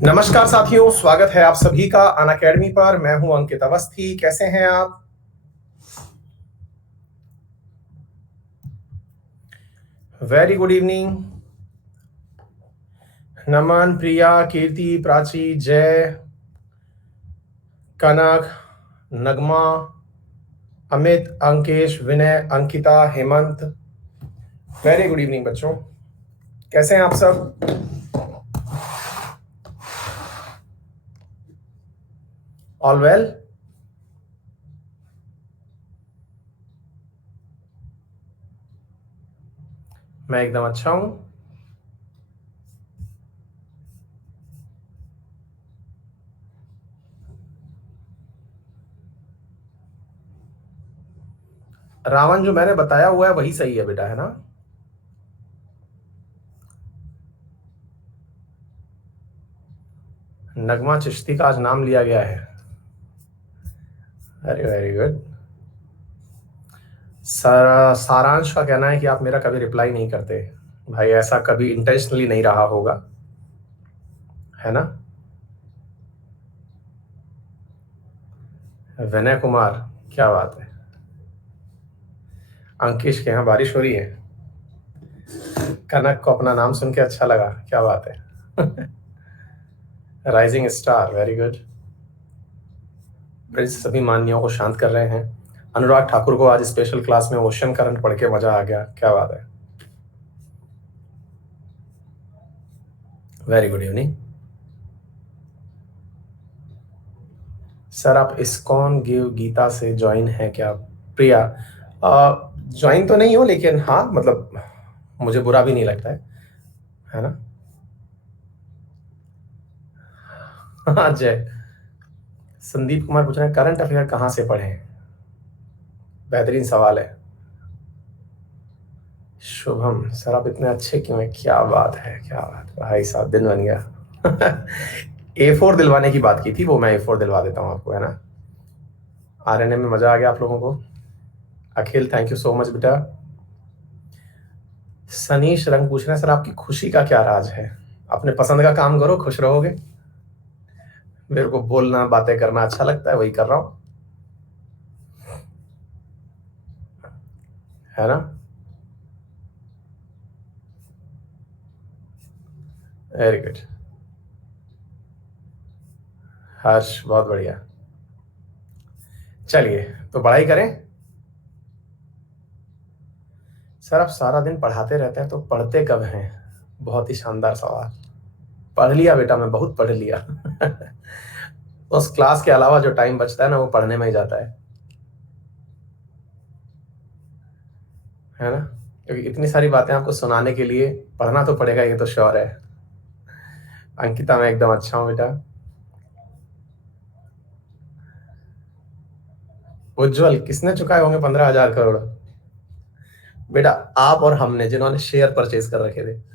नमस्कार साथियों, स्वागत है आप सभी का अनअकैडमी पर। मैं हूं अंकित अवस्थी। कैसे हैं आप? Very good evening. Naman, Priya, Kirti, Prachi, Jay, Kanak, Nagma, Amit, Ankesh, Vinay, Ankita, Hemant. Very good evening बच्चों, कैसे हैं आप सब? All well? मैं एकदम अच्छा हूं। रावण जो मैंने बताया हुआ है वही सही है बेटा, है ना? नगमा चिश्ती का आज नाम लिया गया है। Very very good. सारांश का कहना है कि आप मेरा कभी रिप्लाई नहीं करते। भाई ऐसा कभी इंटेंशनली नहीं रहा होगा, है ना? विनय कुमार, क्या बात है। अंकिश के यहाँ बारिश हो रही है। कनक को अपना नाम सुन के अच्छा लगा, क्या बात है। Rising star, very good. Prince सभी मान्यों को शांत कर रहे हैं। अनुराग ठाकुर को आज स्पेशल क्लास में ओशन करंट पढ़ के मजा आ गया, क्या बात है। Very good evening sir. आप इस्कॉन गिव गीता से ज्वाइन है क्या? प्रिया, ज्वाइन तो नहीं हो, लेकिन हाँ मतलब मुझे बुरा भी नहीं लगता है ना? हाँ जय। संदीप कुमार पूछ रहे हैं करंट अफेयर कहाँ से पढ़ें? बेहतरीन सवाल है। शुभम सर, आप इतने अच्छे क्यों हैं? क्या बात है, क्या बात है भाई साहब, दिन बन गया। A4 दिलवाने की बात की थी, वो मैं A4 दिलवा देता हूँ आपको, है ना? RNA में मजा आ गया आप लोगों को। अखिल, थैंक यू सो मच बेटा। सनीश रंग पूछ रहे हैं सर, आपकी खुशी का क्या राज है? अपने पसंद का काम करो, खुश रहोगे। मेरे को बोलना, बातें करना अच्छा लगता है, वही कर रहा हूं, है ना? Very good. हर्ष, बहुत बढ़िया। चलिए तो पढ़ाई करें। सर आप सारा दिन पढ़ाते रहते हैं तो पढ़ते कब हैं? बहुत ही शानदार सवाल। पढ़ लिया बेटा, मैं बहुत पढ़ लिया। उस क्लास के अलावा जो टाइम बचता है ना, वो पढ़ने में ही जाता है ना? क्योंकि इतनी सारी बातें आपको सुनाने के लिए पढ़ना तो पड़ेगा, ये तो श्योर है। अंकिता, मैं एकदम अच्छा हूं बेटा। उज्जवल, किसने चुकाए होंगे 15,000 करोड़? बेटा आप और हमने, जिन्होंने शेयर परचेज कर रखे थे।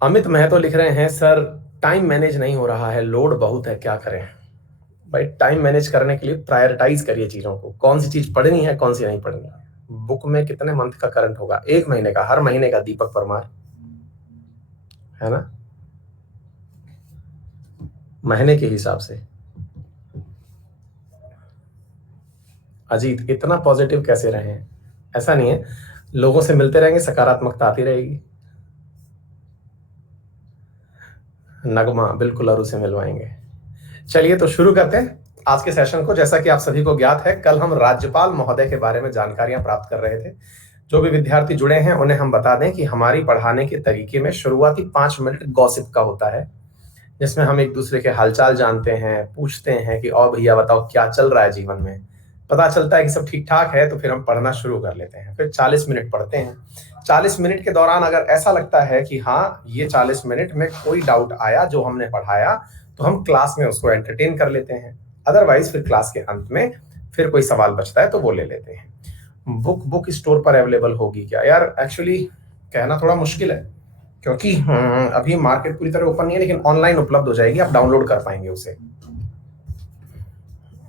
अमित महतो लिख रहे हैं सर, टाइम मैनेज नहीं हो रहा है, लोड बहुत है, क्या करें? भाई टाइम मैनेज करने के लिए प्रायोरिटाइज करिए चीजों को, कौन सी चीज पढ़नी है, कौन सी नहीं पढ़नी है। बुक में कितने मंथ का करंट होगा? 1 महीने का, हर महीने का, दीपक परमार, है ना? महीने के हिसाब से। अजीत, इतना पॉजिटिव कैसे रहे? ऐसा नहीं है, लोगों से मिलते रहेंगे, सकारात्मकता आती रहेगी। नगमा, बिल्कुल अरु से मिलवाएंगे। चलिए तो शुरू करते हैं आज के सेशन को। जैसा कि आप सभी को ज्ञात है, कल हम राज्यपाल महोदय के बारे में जानकारियां प्राप्त कर रहे थे। जो भी विद्यार्थी जुड़े हैं उन्हें हम बता दें कि हमारी पढ़ाने के तरीके में शुरुआती 5 मिनट गॉसिप का होता है, जिसमें हम एक दूसरे के हालचाल जानते हैं, पूछते हैं कि और भैया बताओ क्या चल रहा है जीवन में। पता चलता है कि सब ठीक ठाक है तो फिर हम पढ़ना शुरू कर लेते हैं। फिर 40 मिनट पढ़ते हैं। 40 मिनट के दौरान अगर ऐसा लगता है कि हाँ, ये 40 मिनट में कोई डाउट आया जो हमने पढ़ाया, तो हम क्लास में उसको एंटरटेन कर लेते हैं। अदरवाइज फिर क्लास के अंत में फिर कोई सवाल बचता है तो वो ले लेते हैं। बुक स्टोर पर अवेलेबल होगी क्या? यार एक्चुअली कहना थोड़ा मुश्किल है, क्योंकि अभी मार्केट पूरी तरह ओपन नहीं है, लेकिन ऑनलाइन उपलब्ध हो जाएगी, आप डाउनलोड कर पाएंगे उसे।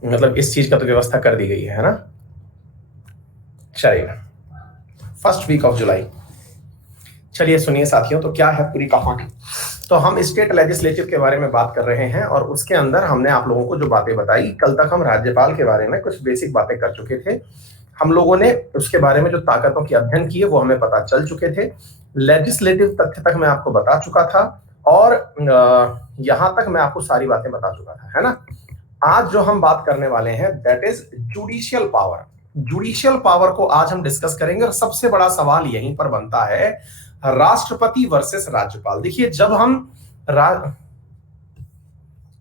मतलब इस चीज का तो व्यवस्था कर दी गई है ना? चलिए, फर्स्ट वीक ऑफ जुलाई। चलिए सुनिए साथियों, तो क्या है पूरी कहानी। तो हम स्टेट लेजिस्लेटिव के बारे में बात कर रहे हैं और उसके अंदर हमने आप लोगों को जो बातें बताई, कल तक हम राज्यपाल के बारे में कुछ बेसिक बातें कर चुके थे। हम लोगों ने उसके बारे में जो ताकतों की अध्ययन की है वो हमें पता चल चुके थे। लेजिस्लेटिव तथ्य तक मैं आपको बता चुका था और यहां तक मैं आपको सारी बातें बता चुका था, है ना। आज जो हम बात करने वाले हैं that is judicial power. Judicial power को आज हम डिस्कस करेंगे और सबसे बड़ा सवाल यहीं पर बनता है, राष्ट्रपति वर्सेस राज्यपाल। देखिए जब हम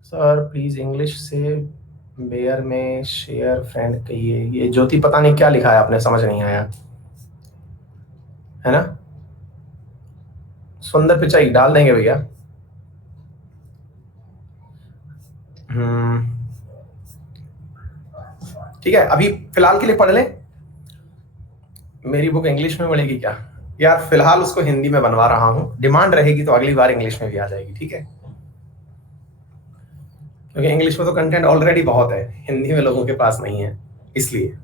सर प्लीज इंग्लिश से बेयर में शेयर फ्रेंड कहिए। ये ज्योति पता नहीं क्या लिखा है आपने, समझ नहीं आया, है ना। सुंदर पिचाई डाल देंगे भैया। ठीक है, अभी फिलहाल के लिए पढ़ लें। मेरी बुक इंग्लिश में मिलेगी क्या यार? फिलहाल उसको हिंदी में बनवा रहा हूं, डिमांड रहेगी तो अगली बार इंग्लिश में भी आ जाएगी, ठीक है। क्योंकि इंग्लिश में तो कंटेंट ऑलरेडी बहुत है, हिंदी में लोगों के पास नहीं है, इसलिए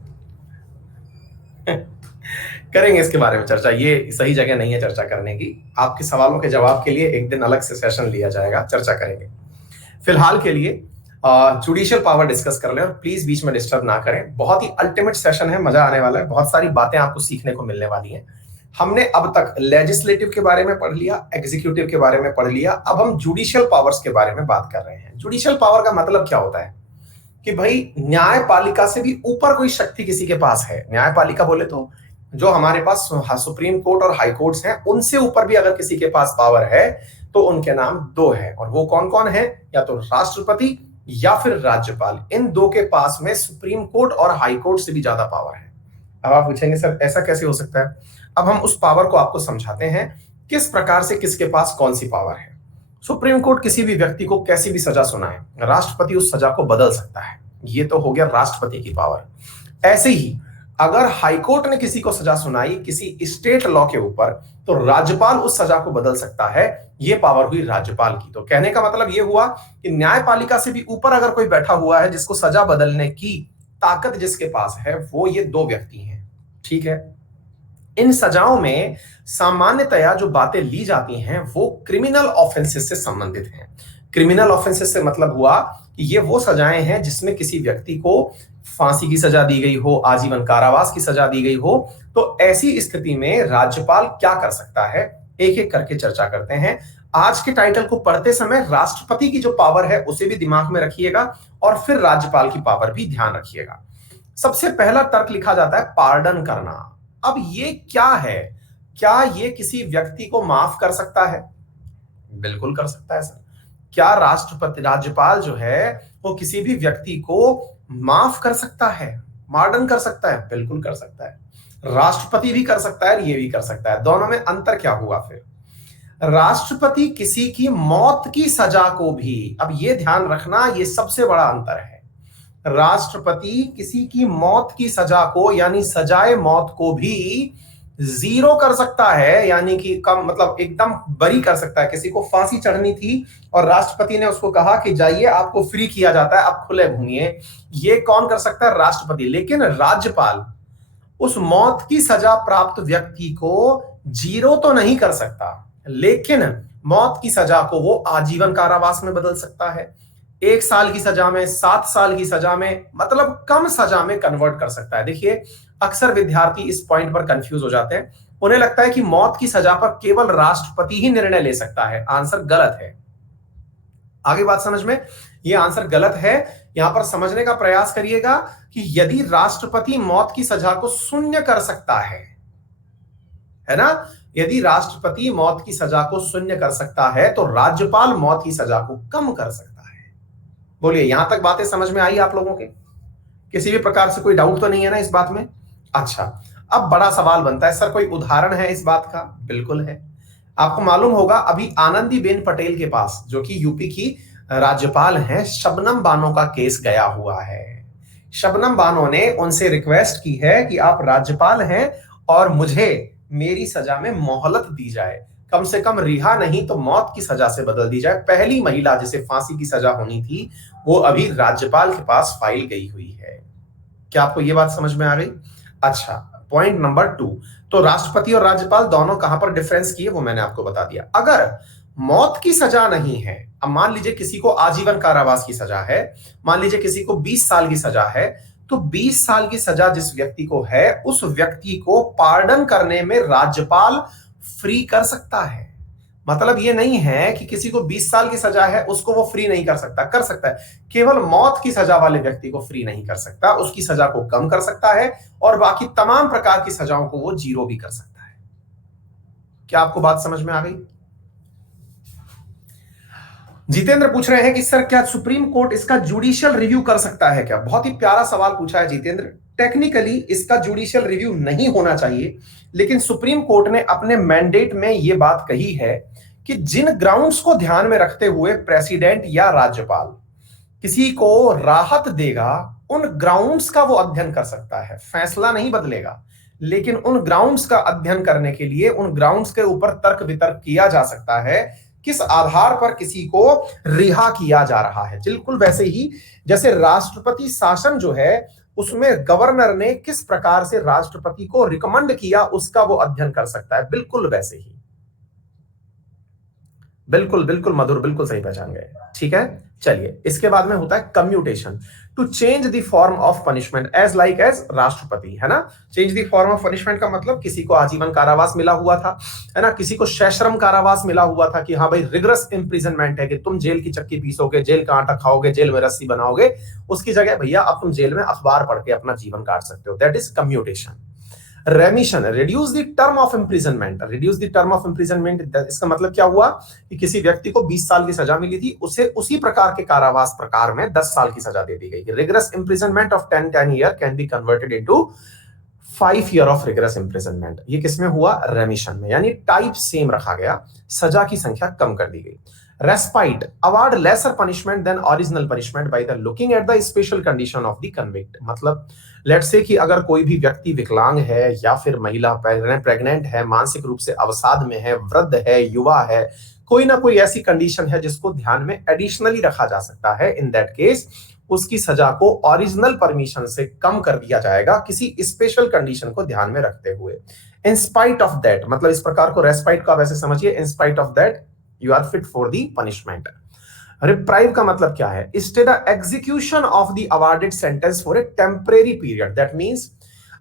करेंगे इसके बारे में चर्चा। ये सही जगह नहीं है चर्चा करने की। आपके सवालों के जवाब के लिए एक दिन अलग से सेशन लिया जाएगा, चर्चा करेंगे। फिलहाल के लिए जुडिशियल पावर डिस्कस कर लें और प्लीज बीच में डिस्टर्ब ना करें। बहुत ही अल्टीमेट सेशन है, मजा आने वाला है, बहुत सारी बातें आपको सीखने को मिलने वाली हैं। हमने अब तक लेजिस्लेटिव के बारे में पढ़ लिया, एग्जीक्यूटिव के बारे में पढ़ लिया, अब हम जुडिशियल पावर्स के बारे में बात कर रहे हैं। जुडिशियल पावर का मतलब क्या होता है कि भाई न्यायपालिका से भी ऊपर कोई शक्ति किसी के पास है। न्यायपालिका बोले तो जो हमारे पास सुप्रीम कोर्ट और हाई कोर्ट्स हैं, उनसे ऊपर भी अगर किसी के पास पावर है तो उनके नाम दो हैं, और वो कौन कौन है? या तो राष्ट्रपति या फिर राज्यपाल। इन दो के पास में सुप्रीम कोर्ट और हाई कोर्ट से भी ज्यादा पावर है। अब आप पूछेंगे सर ऐसा कैसे हो सकता है? अब हम उस पावर को आपको समझाते हैं, किस प्रकार से किसके पास कौन सी पावर है। सुप्रीम कोर्ट किसी भी व्यक्ति को कैसी भी सजा सुनाए, राष्ट्रपति उस सजा को बदल सकता है। ये तो हो गया राष्ट्रपति की पावर। ऐसे ही अगर हाईकोर्ट ने किसी को सजा सुनाई किसी स्टेट लॉ के ऊपर, तो राज्यपाल उस सजा को बदल सकता है। ये पावर हुई राज्यपाल की। तो कहने का मतलब ये हुआ कि न्यायपालिका से भी ऊपर अगर कोई बैठा हुआ है जिसको सजा बदलने की ताकत जिसके पास है, वो ये दो व्यक्ति हैं, ठीक है। इन सजाओं में सामान्यतया जो बातें ली जाती हैं वो क्रिमिनल ऑफेंसेस से संबंधित हैं। क्रिमिनल ऑफेंसेस से मतलब हुआ कि ये वो सजाएं हैं जिसमें किसी व्यक्ति को फांसी की सजा दी गई हो, आजीवन कारावास की सजा दी गई हो। तो ऐसी स्थिति में राज्यपाल क्या कर सकता है, एक एक करके चर्चा करते हैं। आज के टाइटल को पढ़ते समय राष्ट्रपति की जो पावर है उसे भी दिमाग में रखिएगा और फिर राज्यपाल की पावर भी ध्यान रखिएगा। सबसे पहला तर्क लिखा जाता है पार्डन करना। अब ये क्या है? क्या ये किसी व्यक्ति को माफ कर सकता है? बिल्कुल कर सकता है सर। क्या राज्यपाल जो है वो किसी भी व्यक्ति को माफ कर सकता है, पार्डन कर सकता है? बिल्कुल कर सकता है। राष्ट्रपति भी कर सकता है, ये भी कर सकता है। दोनों में अंतर क्या हुआ फिर? राष्ट्रपति किसी की मौत की सजा को भी, अब ये ध्यान रखना, ये सबसे बड़ा अंतर है। राष्ट्रपति किसी की मौत की सजा को यानी सजाए मौत को भी जीरो कर सकता है, यानी कि कम मतलब एकदम बरी कर सकता है। किसी को फांसी चढ़नी थी और राष्ट्रपति ने उसको कहा कि जाइए आपको फ्री किया जाता है, आप खुले घूमिए। ये कौन कर सकता है? राष्ट्रपति। लेकिन राज्यपाल उस मौत की सजा प्राप्त व्यक्ति को जीरो तो नहीं कर सकता, लेकिन मौत की सजा को वो आजीवन कारावास में बदल सकता है, 1 साल की सजा में, 7 साल की सजा में, मतलब कम सजा में कन्वर्ट कर सकता है। देखिए अक्सर विद्यार्थी इस पॉइंट पर कंफ्यूज हो जाते हैं। उन्हें लगता है कि मौत की सजा पर केवल राष्ट्रपति ही निर्णय ले सकता है। आंसर गलत है। आगे बात समझ में, यह आंसर गलत है। यहां पर समझने का प्रयास करिएगा कि यदि राष्ट्रपति मौत की सजा को शून्य कर सकता है ना, यदि राष्ट्रपति मौत की सजा को शून्य कर सकता है तो राज्यपाल मौत की सजा को कम कर सकता है। बोलिए यहां तक बातें समझ में आई आप लोगों के? किसी भी प्रकार से कोई डाउट तो नहीं है ना इस बात में? अच्छा, अब बड़ा सवाल बनता है, सर कोई उदाहरण है इस बात का? बिल्कुल है। आपको मालूम होगा अभी आनंदीबेन पटेल के पास, जो कि यूपी की राज्यपाल हैं, शबनम बानो का केस गया हुआ है। शबनम बानो ने उनसे रिक्वेस्ट की है कि आप राज्यपाल हैं और मुझे मेरी सजा में मोहलत दी जाए, कम से कम रिहा नहीं तो मौत की सजा से बदल दी जाए। पहली महिला जिसे फांसी की सजा होनी थी वो अभी राज्यपाल के पास फाइल गई हुई है। क्या आपको ये बात समझ में आ गई? अच्छा, पॉइंट नंबर 2। तो राष्ट्रपति और राज्यपाल दोनों कहां पर डिफरेंस किए वो मैंने आपको बता दिया। अगर मौत की सजा नहीं है, अब मान लीजिए किसी को आजीवन कारावास की सजा है, मान लीजिए किसी को 20 साल की सजा है, तो 20 साल की सजा जिस व्यक्ति को है उस व्यक्ति को पार्डन करने में राज्यपाल फ्री कर सकता है। मतलब ये नहीं है कि किसी को 20 साल की सजा है उसको वो फ्री नहीं कर सकता, कर सकता है। केवल मौत की सजा वाले व्यक्ति को फ्री नहीं कर सकता, उसकी सजा को कम कर सकता है और बाकी तमाम प्रकार की सजाओं को वो जीरो भी कर सकता है। क्या आपको बात समझ में आ गई? जितेंद्र पूछ रहे हैं कि सर क्या सुप्रीम कोर्ट इसका जुडिशियल रिव्यू कर सकता है क्या? बहुत ही प्यारा सवाल पूछा है जितेंद्र। टेक्निकली इसका जुडिशियल रिव्यू नहीं होना चाहिए, लेकिन सुप्रीम कोर्ट ने अपने मैंडेट में यह बात कही है कि जिन ग्राउंड्स को ध्यान में रखते हुए प्रेसिडेंट या राज्यपाल किसी को राहत देगा, उन ग्राउंड्स का वो अध्ययन कर सकता है। फैसला नहीं बदलेगा, लेकिन उन ग्राउंड्स का अध्ययन करने के लिए उन ग्राउंड्स के ऊपर तर्क वितर्क किया जा सकता है, किस आधार पर किसी को रिहा किया जा रहा है। बिल्कुल वैसे ही जैसे राष्ट्रपति शासन जो है उसमें गवर्नर ने किस प्रकार से राष्ट्रपति को रिकमेंड किया उसका वो अध्ययन कर सकता है, बिल्कुल वैसे ही। बिल्कुल बिल्कुल मधुर, बिल्कुल सही पहचान गए। ठीक है, चलिए इसके बाद में होता है commutation, to change the form of punishment as like as राष्ट्रपति, है ना। Change the form of punishment का मतलब किसी को आजीवन कारावास मिला हुआ था, है ना, किसी को सश्रम कारावास मिला हुआ था कि हाँ भाई रिगरस इंप्रिजनमेंट है कि तुम जेल की चक्की पीसोगे, जेल का आटा खाओगे, जेल में रस्सी बनाओगे, उसकी जगह भैया अब तुम जेल में अखबार पढ़ के अपना जीवन काट सकते हो। That is commutation. रेमिशन, reduce the term of imprisonment, reduce the term of imprisonment, इसका मतलब क्या हुआ कि किसी व्यक्ति को 20 साल की सजा मिली थी, उसे उसी प्रकार के कारावास प्रकार में 10 साल की सजा दे दी गई। Rigorous imprisonment of 10 year can be converted into 5 year of rigorous imprisonment. ये किसमें हुआ? रेमिशन में, यानी टाइप सेम रखा गया, सजा की संख्या कम कर दी गई। Respite, award lesser punishment than original punishment by the looking at the special condition of the convict. मतलब लेट्स से कि अगर कोई भी व्यक्ति विकलांग है या फिर महिला प्रेग्नेंट है, मानसिक रूप से अवसाद में है, वृद्ध है, युवा है, कोई ना कोई ऐसी कंडीशन है जिसको ध्यान में एडिशनली रखा जा सकता है, इन दैट केस उसकी सजा को ओरिजिनल परमिशन से कम कर दिया जाएगा किसी स्पेशल कंडीशन को ध्यान में रखते हुए। इन स्पाइट ऑफ दैट, मतलब इस प्रकार को रेस्पाइट को आप ऐसे समझिए, in spite of that you are fit for the punishment. Reprieve का मतलब क्या है? Stay the execution of the awarded sentence for a temporary period. That means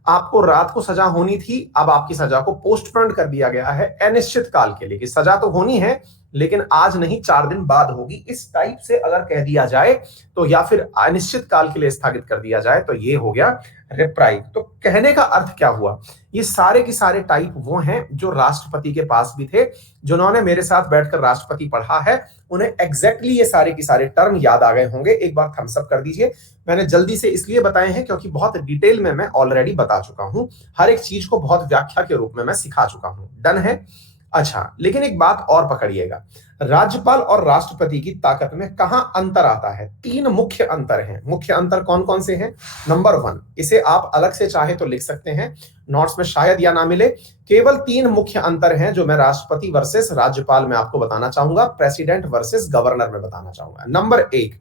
आपको रात को सजा होनी थी, अब आपकी सजा को पोस्टपोन कर दिया गया है अनिश्चित काल के लिए, कि सजा तो होनी है लेकिन आज नहीं 4 दिन बाद होगी, इस टाइप से अगर कह दिया जाए तो, या फिर अनिश्चित काल के लिए स्थगित कर दिया जाए तो ये हो गया रिप्राइव। तो कहने का अर्थ क्या हुआ? ये सारे के सारे टाइप वो हैं जो राष्ट्रपति के पास भी थे। जिन्होंने मेरे साथ बैठकर राष्ट्रपति पढ़ा है उन्हें एग्जैक्टली ये सारे के सारे टर्म याद आ गए होंगे। एक बार थम्स अप कर दीजिए। मैंने जल्दी से इसलिए बताए हैं क्योंकि बहुत डिटेल में मैं ऑलरेडी बता चुका हूं, हर एक चीज को बहुत व्याख्या के रूप में मैं सिखा चुका हूं। डन है? अच्छा, लेकिन एक बात और पकड़िएगा, राज्यपाल और राष्ट्रपति की ताकत में कहां अंतर आता है? 3 मुख्य अंतर हैं। मुख्य अंतर कौन कौन से हैं? नंबर 1, इसे आप अलग से चाहे तो लिख सकते हैं, नोट्स में शायद या ना मिले। केवल 3 मुख्य अंतर हैं जो मैं राष्ट्रपति वर्सेस राज्यपाल में आपको बताना चाहूंगा, प्रेसिडेंट वर्सेस गवर्नर में बताना चाहूंगा। नंबर 1,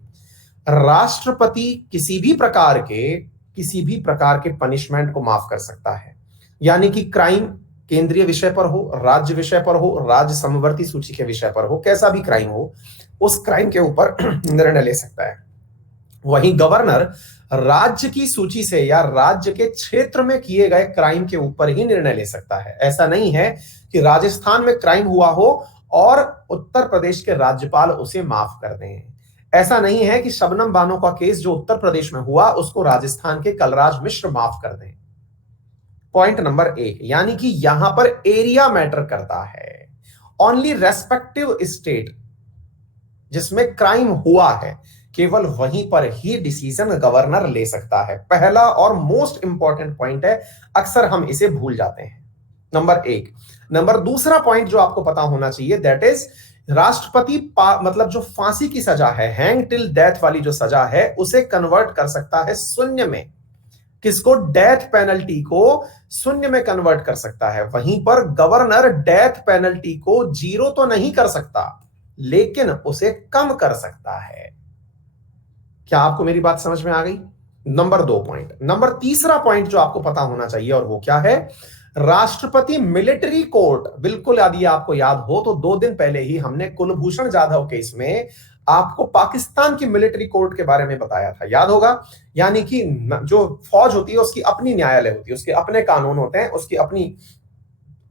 राष्ट्रपति किसी भी प्रकार के पनिशमेंट को माफ कर सकता है, यानी कि क्राइम केंद्रीय विषय पर हो, राज्य विषय पर हो, राज्य समवर्ती सूची के विषय पर हो, कैसा भी क्राइम हो, उस क्राइम के ऊपर निर्णय ले सकता है। वहीं गवर्नर राज्य की सूची से या राज्य के क्षेत्र में किए गए क्राइम के ऊपर ही निर्णय ले सकता है। ऐसा नहीं है कि राजस्थान में क्राइम हुआ हो और उत्तर प्रदेश के राज्यपाल उसे माफ कर दें। ऐसा नहीं है कि शबनम बानो का केस जो उत्तर प्रदेश में हुआ उसको राजस्थान के कलराज मिश्र माफ कर दें। पॉइंट नंबर 1, यानी कि यहां पर एरिया मैटर करता है। ओनली रेस्पेक्टिव स्टेट जिसमें क्राइम हुआ है, केवल वहीं पर ही डिसीजन गवर्नर ले सकता है। पहला और मोस्ट इंपॉर्टेंट पॉइंट है, अक्सर हम इसे भूल जाते हैं। नंबर 1। नंबर दूसरा पॉइंट जो आपको पता होना चाहिए, दैट इज राष्ट्रपति मतलब जो फांसी की सजा है, हैंग टिल डेथ वाली जो सजा है, उसे कन्वर्ट कर सकता है शून्य में। किसको? डेथ पेनल्टी को शून्य में कन्वर्ट कर सकता है। वहीं पर गवर्नर डेथ पेनल्टी को 0 तो नहीं कर सकता, लेकिन उसे कम कर सकता है। क्या आपको मेरी बात समझ में आ गई? Number 2 point. नंबर तीसरा पॉइंट जो आपको पता होना चाहिए और वो क्या है, राष्ट्रपति मिलिट्री कोर्ट। बिल्कुल, यदि आपको याद हो तो 2 दिन पहले ही हमने कुलभूषण जाधव केस में आपको पाकिस्तान की मिलिट्री कोर्ट के बारे में बताया था, याद होगा। यानी कि जो फौज होती है उसकी अपनी न्यायालय होती है, उसके अपने कानून होते हैं, उसकी अपनी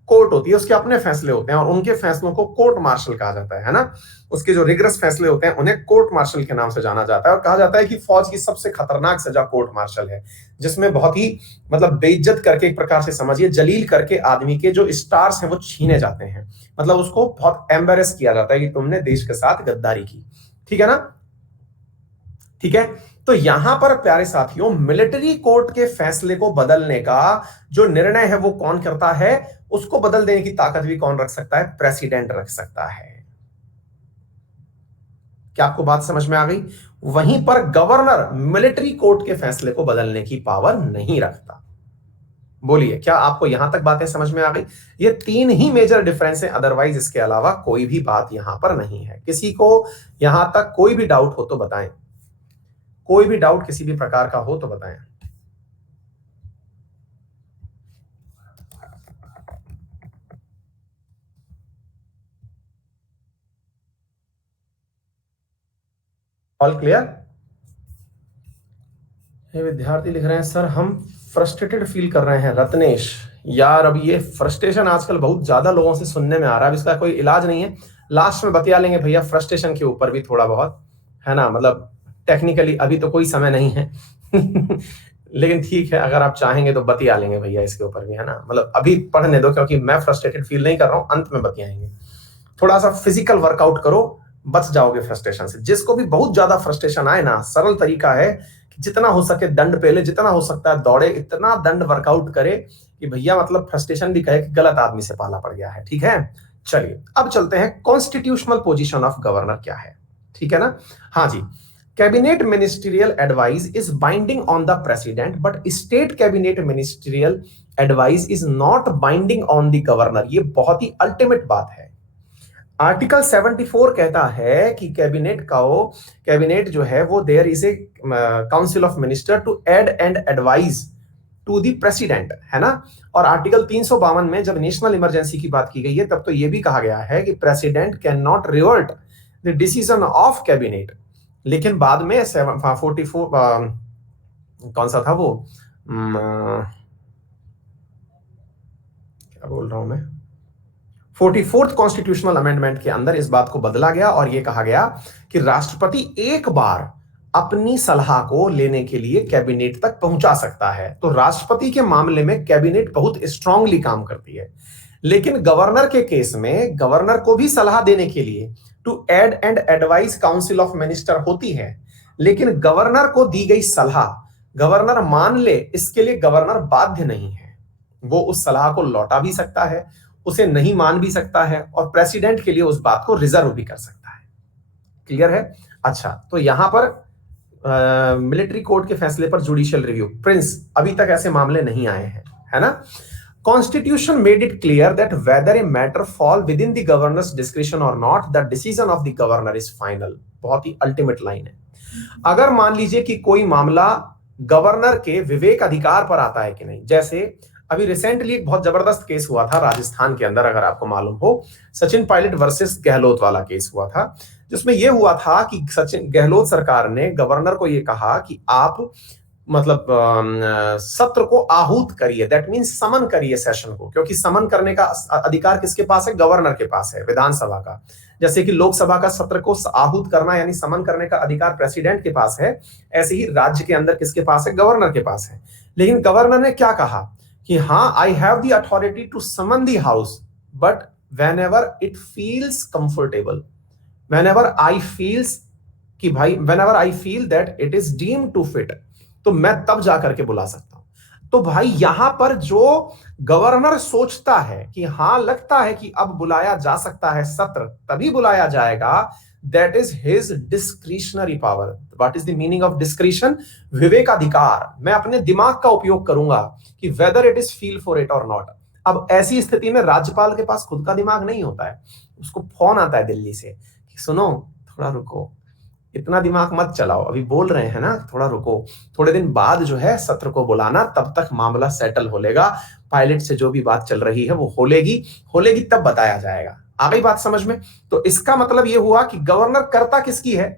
कोर्ट होती है, उसके अपने फैसले होते हैं और उनके फैसलों को कोर्ट मार्शल कहा जाता है ना। उसके जो रिगरस फैसले होते हैं उन्हें कोर्ट मार्शल के नाम से जाना जाता है और कहा जाता है कि फौज की सबसे खतरनाक सजा कोर्ट मार्शल है, जिसमें बहुत ही मतलब बेइज्जत करके, एक प्रकार से समझिए जलील करके आदमी के जो स्टार्स हैं वो छीने जाते हैं। मतलब उसको बहुत एम्बेरस किया जाता है कि तुमने देश के साथ गद्दारी की। ठीक है ना, ठीक है। तो यहां पर प्यारे साथियों, मिलिट्री कोर्ट के फैसले को बदलने का जो निर्णय है वो कौन करता है, उसको बदल देने की ताकत भी कौन रख सकता है, प्रेसिडेंट रख सकता है। क्या आपको बात समझ में आ गई। वहीं पर गवर्नर मिलिट्री कोर्ट के फैसले को बदलने की पावर नहीं रखता। बोलिए, क्या आपको यहां तक बातें समझ में आ गई। ये 3 ही मेजर डिफरेंस है, अदरवाइज इसके अलावा कोई भी बात यहां पर नहीं है। किसी को यहां तक कोई भी डाउट हो तो बताएं, कोई भी डाउट किसी भी प्रकार का हो तो बताएं। All clear. ये विद्यार्थी लिख रहे हैं सर हम फ्रस्ट्रेटेड फील कर रहे हैं। रत्नेश, यार अब ये फ्रस्ट्रेशन आजकल बहुत ज्यादा लोगों से सुनने में आ रहा है, अब इसका कोई इलाज नहीं है। लास्ट में बतिया लेंगे भैया फ्रस्ट्रेशन के ऊपर भी थोड़ा बहुत, है ना। मतलब टेक्निकली अभी तो कोई समय नहीं है लेकिन ठीक है, अगर आप चाहेंगे तो बतिया लेंगे भैया इसके ऊपर भी, है ना। मतलब अभी पढ़ने दो, क्योंकि मैं फ्रस्ट्रेटेड फील नहीं कर रहा हूं, अंत में बतियाएंगे। थोड़ा सा फिजिकल वर्कआउट करो, बच जाओगे फ्रस्ट्रेशन से। जिसको भी बहुत ज्यादा फ्रस्ट्रेशन आए ना, सरल तरीका है कि जितना हो सके दंड पहले, जितना हो सकता है दौड़े, इतना दंड वर्कआउट करे कि भैया मतलब फ्रस्ट्रेशन भी कहे कि गलत आदमी से पाला पड़ गया है। ठीक है, चलिए अब चलते हैं कॉन्स्टिट्यूशनल पोजीशन ऑफ गवर्नर क्या है। ठीक है ना, हाँ जी। Cabinet ministerial advice is binding on the president, but state cabinet ministerial advice is not binding on the governor. ये बहुत ही अल्टीमेट बात है। आर्टिकल 74 कहता है कि कैबिनेट जो है वो there is a council of minister to aid and advise to the president, है ना। और आर्टिकल 352 में जब नेशनल इमरजेंसी की बात की गई है तब तो ये भी कहा गया है कि president can not revert the decision of cabinet. लेकिन बाद में 44 कौन सा था वो, क्या बोल रहा हूं मैं, 44th कॉन्स्टिट्यूशनल अमेंडमेंट के अंदर इस बात को बदला गया और यह कहा गया कि राष्ट्रपति एक बार अपनी सलाह को लेने के लिए कैबिनेट तक पहुंचा सकता है। तो राष्ट्रपति के मामले में कैबिनेट बहुत स्ट्रांगली काम करती है। लेकिन गवर्नर के केस में गवर्नर को भी सलाह देने के लिए to aid and advice council of minister होती है। लेकिन गवर्नर को दी गई सलाह गवर्नर मान ले, इसके लिए गवर्नर बाध्य नहीं है। वो उस सलाह को लौटा भी सकता है, उसे नहीं मान भी सकता है और प्रेसिडेंट के लिए उस बात को रिजर्व भी कर सकता है। क्लियर है। अच्छा, तो यहां पर मिलिट्री कोर्ट के फैसले पर जुडिशियल रिव्यू, प्रिंस अभी तक ऐसे मामले नहीं आए हैं, है ना। Constitution made it clear that whether a matter fall within the governor's description और not, the decision of the governor is final. बहुत ही अल्टीमेट लाइन है। अगर मान लीजिए कि कोई मामला गवर्नर के विवेक अधिकार पर आता है कि नहीं, जैसे अभी रिसेंटली एक बहुत जबरदस्त केस हुआ था राजस्थान के अंदर, अगर आपको मालूम हो, सचिन पायलट वर्सेस गहलोत वाला केस हुआ था, जिसमें यह हुआ था कि सचिन गहलोत सरकार ने गवर्नर को यह कहा कि आप मतलब सत्र को आहूत करिए, दैट मींस समन करिए सेशन को, क्योंकि समन करने का अधिकार किसके पास है, गवर्नर के पास है, विधानसभा का। जैसे कि लोकसभा का सत्र को आहूत करना यानी समन करने का अधिकार प्रेसिडेंट के पास है, ऐसे ही राज्य के अंदर किसके पास है, गवर्नर के पास है। लेकिन गवर्नर ने क्या कहा कि हाँ, I have the authority to summon the house, but whenever it feels comfortable, whenever I feels कि भाई whenever I feel that it is deemed to fit, तो मैं तब जाकर के बुला सकता हूं। तो भाई यहां पर जो गवर्नर सोचता है कि हाँ लगता है कि अब बुलाया जा सकता है सत्र, तभी बुलाया जाएगा, that is his discretionary power. What is the meaning of discretion, विवेकाधिकार। मैं अपने दिमाग का उपयोग करूंगा कि whether it is feel for it और नॉट। अब ऐसी स्थिति में राज्यपाल के पास खुद का दिमाग नहीं होता है, उसको फोन आता है दिल्ली से कि सुनो थोड़ा रुको, इतना दिमाग मत चलाओ, अभी बोल रहे हैं ना, थोड़ा रुको, थोड़े दिन बाद जो है सत्र को बुलाना, तब तक मामला सेटल हो लेगा। पायलट से जो भी बात चल रही है वो होलेगी, होलेगी तब बताया जाएगा। आ गई बात समझ में? तो इसका मतलब ये हुआ कि गवर्नर करता किसकी है?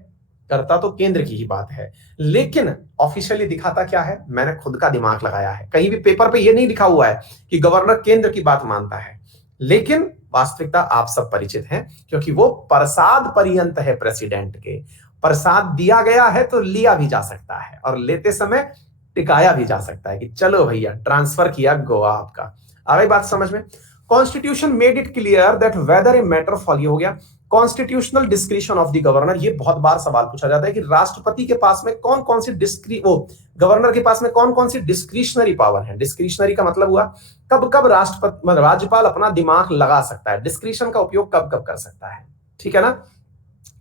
करता तो केंद्र की ही बात है, लेकिन ऑफिशियली दिखाता क्या है? मैंने खुद का दिमाग लगाया है, कहीं भी पेपर पे ये नहीं लिखा हुआ है कि गवर्नर केंद्र की बात मानता है, लेकिन वास्तविकता आप सब परिचित हैं, क्योंकि वो प्रसाद पर्यंत है प्रेसिडेंट के। प्रसाद दिया गया है तो लिया भी जा सकता है, और लेते समय टिकाया भी जा सकता है कि चलो भैया ट्रांसफर किया गोवा आपका। आ गई बात समझ में? Constitution made it clear that whether a matter fall, ये हो गया constitutional discretion of the governor. ये बहुत बार सवाल पूछा जाता है कि राष्ट्रपति के पास में कौन कौन सी गवर्नर के पास में कौन कौन सी डिस्क्रिशनरी पावर है। डिस्क्रिशनरी का मतलब हुआ कब कब राष्ट्रपति राज्यपाल अपना दिमाग लगा सकता है, डिस्क्रिशन का उपयोग कब कब कर सकता है, ठीक है ना?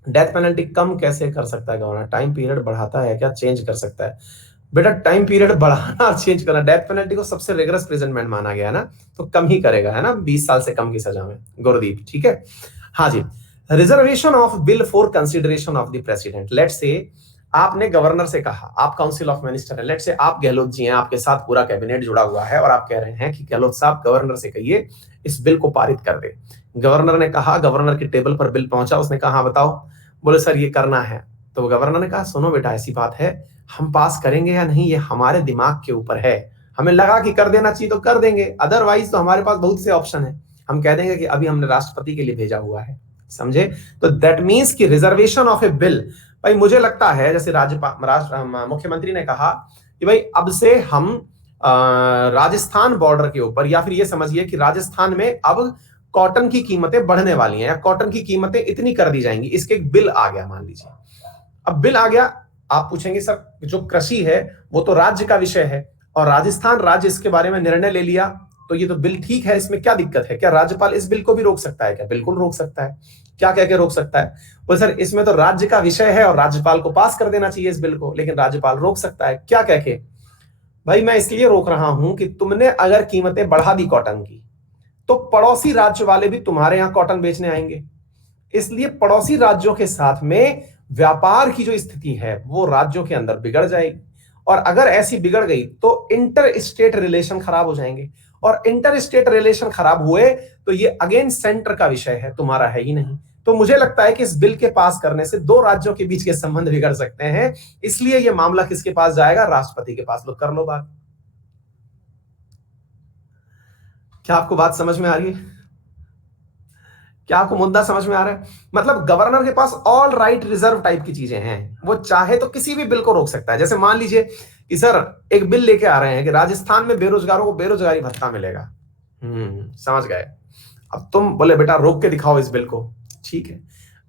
डेथ पेनल्टी कम कैसे कर सकता है गवर्नर? टाइम पीरियड बढ़ाता है क्या? चेंज कर सकता है? बेटा टाइम पीरियड बढ़ाना और चेंज करना, डेथ पेनल्टी को सबसे रिगरस प्रिजनमेंट माना गया है ना, तो कम ही करेगा, है ना, 20 साल से कम की सजा में, गुरदीप, ठीक है? हाँ जी। Reservation of bill for consideration of the president. Let's say आपने गवर्नर से कहा, आप काउंसिल ऑफ मिनिस्टर है, लेट्स से आप गहलोत जी हैं, आपके साथ पूरा कैबिनेट जुड़ा हुआ है, और आप कह रहे हैं कि गहलोत साहब गवर्नर से कहिए इस बिल को पारित कर दे। गवर्नर ने कहा, गवर्नर के टेबल पर बिल पहुंचा, उसने कहा हाँ बताओ, बोले सर ये करना है। तो गवर्नर ने कहा सुनो बेटा ऐसी बात है, हम पास करेंगे या नहीं ये हमारे दिमाग के ऊपर है, हमें लगा कि कर देना चाहिए तो कर देंगे, अदरवाइज तो हमारे पास बहुत से ऑप्शन है, हम कह देंगे कि अभी हमने राष्ट्रपति के लिए भेजा हुआ है, समझे? तो दैट मीन्स कि रिजर्वेशन ऑफ ए बिल, भाई मुझे लगता है जैसे मुख्यमंत्री ने कहा कि भाई अब से हम राजस्थान बॉर्डर के ऊपर, या फिर ये समझिए कि राजस्थान में अब कॉटन की कीमतें बढ़ने वाली हैं, या कॉटन की कीमतें इतनी कर दी जाएंगी, इसके एक बिल आ गया मान लीजिए। अब बिल आ गया, आप पूछेंगे सर जो कृषि है वो तो राज्य का विषय है, और राजस्थान राज्य इसके बारे में निर्णय ले लिया, तो ये तो बिल ठीक है, इसमें क्या दिक्कत है? क्या राज्यपाल इस बिल को भी रोक सकता है क्या? बिल्कुल रोक सकता है। क्या कह के रोक सकता है? बोले सर इसमें तो राज्य का विषय है और राज्यपाल को पास कर देना चाहिए इस बिल को, लेकिन राज्यपाल रोक सकता है। क्या कह के? भाई मैं इसलिए रोक रहा हूं कि तुमने अगर कीमतें बढ़ा दी कॉटन की, तो पड़ोसी राज्य वाले भी तुम्हारे यहां कॉटन बेचने आएंगे, इसलिए पड़ोसी राज्यों के साथ में व्यापार की जो स्थिति है वो राज्यों के अंदर बिगड़ जाएगी, और अगर ऐसी बिगड़ गई तो इंटर स्टेट रिलेशन खराब हो जाएंगे, और इंटर स्टेट रिलेशन खराब हुए तो ये अगेन सेंटर का विषय है, तुम्हारा है ही नहीं। तो मुझे लगता है कि इस बिल के पास करने से दो राज्यों के बीच के संबंध बिगड़ सकते हैं, इसलिए ये मामला किसके पास जाएगा? राष्ट्रपति के पास। लो कर लो बात। क्या आपको बात समझ में आ रही है? क्या आपको मुद्दा समझ में आ रहा है? मतलब गवर्नर के पास ऑल राइट रिजर्व टाइप की चीजें हैं, वो चाहे तो किसी भी बिल को रोक सकता है। जैसे मान लीजिए कि सर एक बिल लेके आ रहे हैं कि राजस्थान में बेरोजगारों को बेरोजगारी भत्ता मिलेगा, समझ गए? अब तुम बोले बेटा रोक के दिखाओ इस बिल को, ठीक है,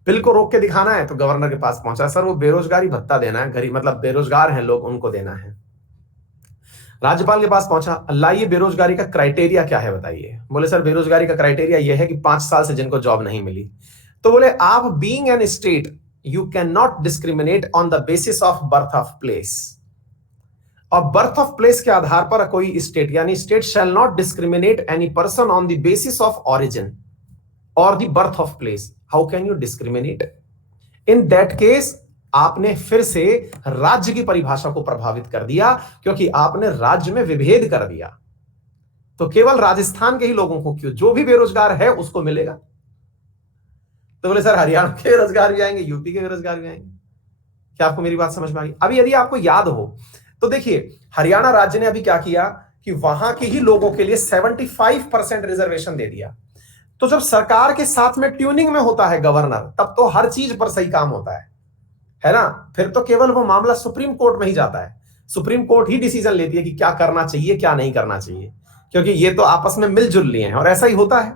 बिल को रोक के दिखाना है तो गवर्नर के पास पहुंचा, सर वो बेरोजगारी भत्ता देना है, गरीब मतलब बेरोजगार हैं लोग उनको देना है। राज्यपाल के पास पहुंचा, लाइए बेरोजगारी का क्राइटेरिया क्या है बताइए। बोले सर बेरोजगारी का क्राइटेरिया यह है कि 5 साल से जिनको जॉब नहीं मिली। तो बोले आप being an state you cannot discriminate on the basis of birth of place, और बर्थ ऑफ प्लेस के आधार पर कोई स्टेट यानी state shall not discriminate any person on the basis of origin और the birth of place. How can you discriminate? In that case आपने फिर से राज्य की परिभाषा को प्रभावित कर दिया, क्योंकि आपने राज्य में विभेद कर दिया, तो केवल राजस्थान के ही लोगों को क्यों, जो भी बेरोजगार है उसको मिलेगा। तो बोले सर हरियाणा के बेरोजगार भी आएंगे, यूपी के बेरोजगार भी आएंगे। क्या आपको मेरी बात समझ में आ गई? अभी यदि आपको याद हो तो देखिए हरियाणा राज्य ने अभी क्या किया कि वहां के ही लोगों के लिए 75% रिजर्वेशन दे दिया। तो जब सरकार के साथ में ट्यूनिंग में होता है गवर्नर, तब तो हर चीज पर सही काम होता है ना? फिर तो केवल वो मामला सुप्रीम कोर्ट में ही जाता है, सुप्रीम कोर्ट ही डिसीजन लेती है कि क्या करना चाहिए क्या नहीं करना चाहिए, क्योंकि ये तो आपस में मिलजुल लिए हैं और ऐसा ही होता है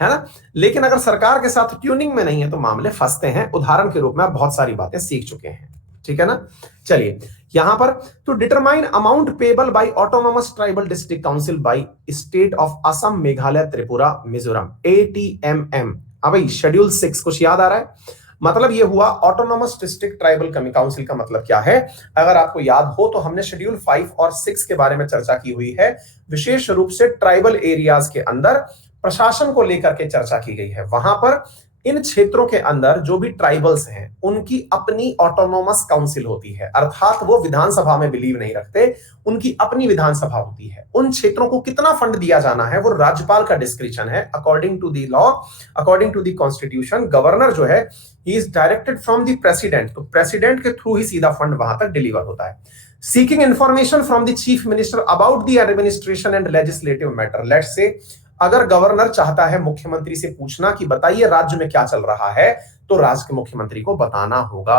ना? लेकिन अगर सरकार के साथ ट्यूनिंग में नहीं है तो मामले फंसते हैं। उदाहरण के रूप में आप बहुत सारी बातें सीख चुके हैं, ठीक है ना? चलिए यहां पर to determine amount payable by autonomous tribal district council by state of Assam Meghalaya Tripura Mizoram ATMM। अब भाई शेड्यूल 6 कुछ याद आ रहा है? मतलब ये हुआ ऑटोनोमस डिस्ट्रिक्ट ट्राइबल काउंसिल का मतलब क्या है? अगर आपको याद हो तो हमने शेड्यूल 5 और 6 के बारे में चर्चा की हुई है, विशेष रूप से ट्राइबल एरियाज के अंदर प्रशासन को लेकर के चर्चा की गई है। वहां पर इन क्षेत्रों के अंदर जो भी ट्राइबल्स हैं उनकी अपनी ऑटोनोमस काउंसिल होती है, अर्थात वो विधानसभा में बिलीव नहीं रखते, उनकी अपनी विधानसभा होती है। उन क्षेत्रों को कितना फंड दिया जाना है वो राज्यपाल का डिस्क्रिप्शन है, according to the law, according to the constitution. Governor जो है he is directed from the president, तो प्रेसिडेंट के थ्रू ही सीधा फंड वहां तक डिलीवर होता है। Seeking information from the chief minister about the administration and legislative matter, let's say अगर गवर्नर चाहता है मुख्यमंत्री से पूछना कि बताइए राज्य में क्या चल रहा है, तो राज्य के मुख्यमंत्री को बताना होगा।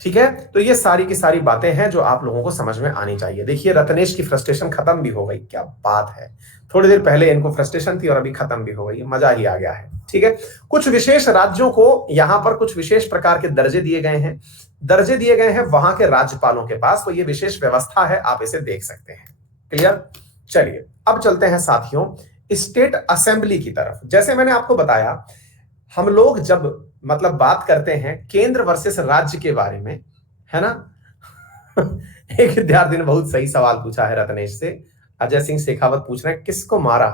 ठीक है, तो ये सारी की सारी बातें हैं जो आप लोगों को समझ में आनी चाहिए। देखिए रत्नेश की फ्रस्ट्रेशन खत्म भी हो गई, क्या बात है, थोड़ी देर पहले इनको फ्रस्ट्रेशन थी और अभी खत्म भी हो गई, मजा ही आ गया है। ठीक है, कुछ विशेष राज्यों को यहां पर कुछ विशेष प्रकार के दर्जे दिए गए हैं, दर्जे दिए गए हैं वहां के राज्यपालों के पास, तो ये विशेष व्यवस्था है, आप इसे देख सकते हैं। क्लियर? चलिए अब चलते हैं साथियों स्टेट असेंबली की तरफ। जैसे मैंने आपको बताया, हम लोग जब मतलब बात करते हैं केंद्र वर्सेस राज्य के बारे में, है ना एक विद्यार्थी ने बहुत सही सवाल पूछा है रत्नेश से, अजय सिंह शेखावत पूछ रहे हैं किसको मारा,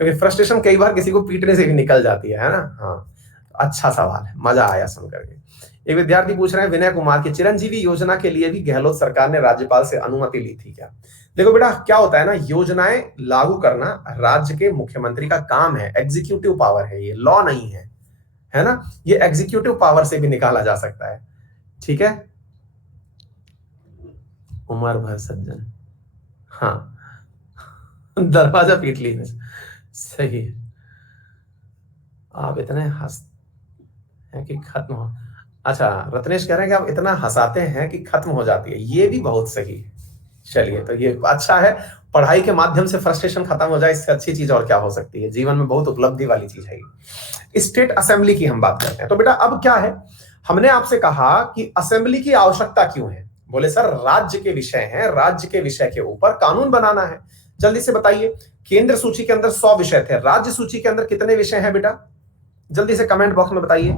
क्योंकि फ्रस्ट्रेशन कई बार किसी को पीटने से भी निकल जाती है ना। हाँ, अच्छा सवाल है, मजा आया सुन करके। एक विद्यार्थी पूछ रहे हैं विनय कुमार की चिरंजीवी योजना के लिए भी गहलोत सरकार ने राज्यपाल से अनुमति ली थी क्या? देखो बेटा क्या होता है ना, योजनाएं लागू करना राज्य के मुख्यमंत्री का काम है, एग्जीक्यूटिव पावर है, ये लॉ नहीं है ना, ये एग्जीक्यूटिव पावर से भी निकाला जा सकता है। ठीक है, उमर भर सज्जन, हाँ दरवाजा पीट ली, सही है। आप इतने हंस हैं कि खत्म हो, अच्छा रत्नेश कह रहे हैं कि आप इतना हंसाते हैं कि खत्म हो जाती है, ये भी बहुत सही है। चलिए तो ये अच्छा है, पढ़ाई के माध्यम से फ्रस्ट्रेशन खत्म हो जाए, इससे अच्छी चीज और क्या हो सकती है, जीवन में बहुत उपलब्धि वाली चीज है। स्टेट असेंबली की हम बात करते हैं, तो बेटा अब क्या है, हमने आपसे कहा कि असेंबली की आवश्यकता क्यों है, बोले सर राज्य के विषय हैं, राज्य के विषय के ऊपर कानून बनाना है। जल्दी से बताइए, केंद्र सूची के अंदर 100 विषय थे, राज्य सूची के अंदर कितने विषय हैं बेटा, जल्दी से कमेंट बॉक्स में बताइए।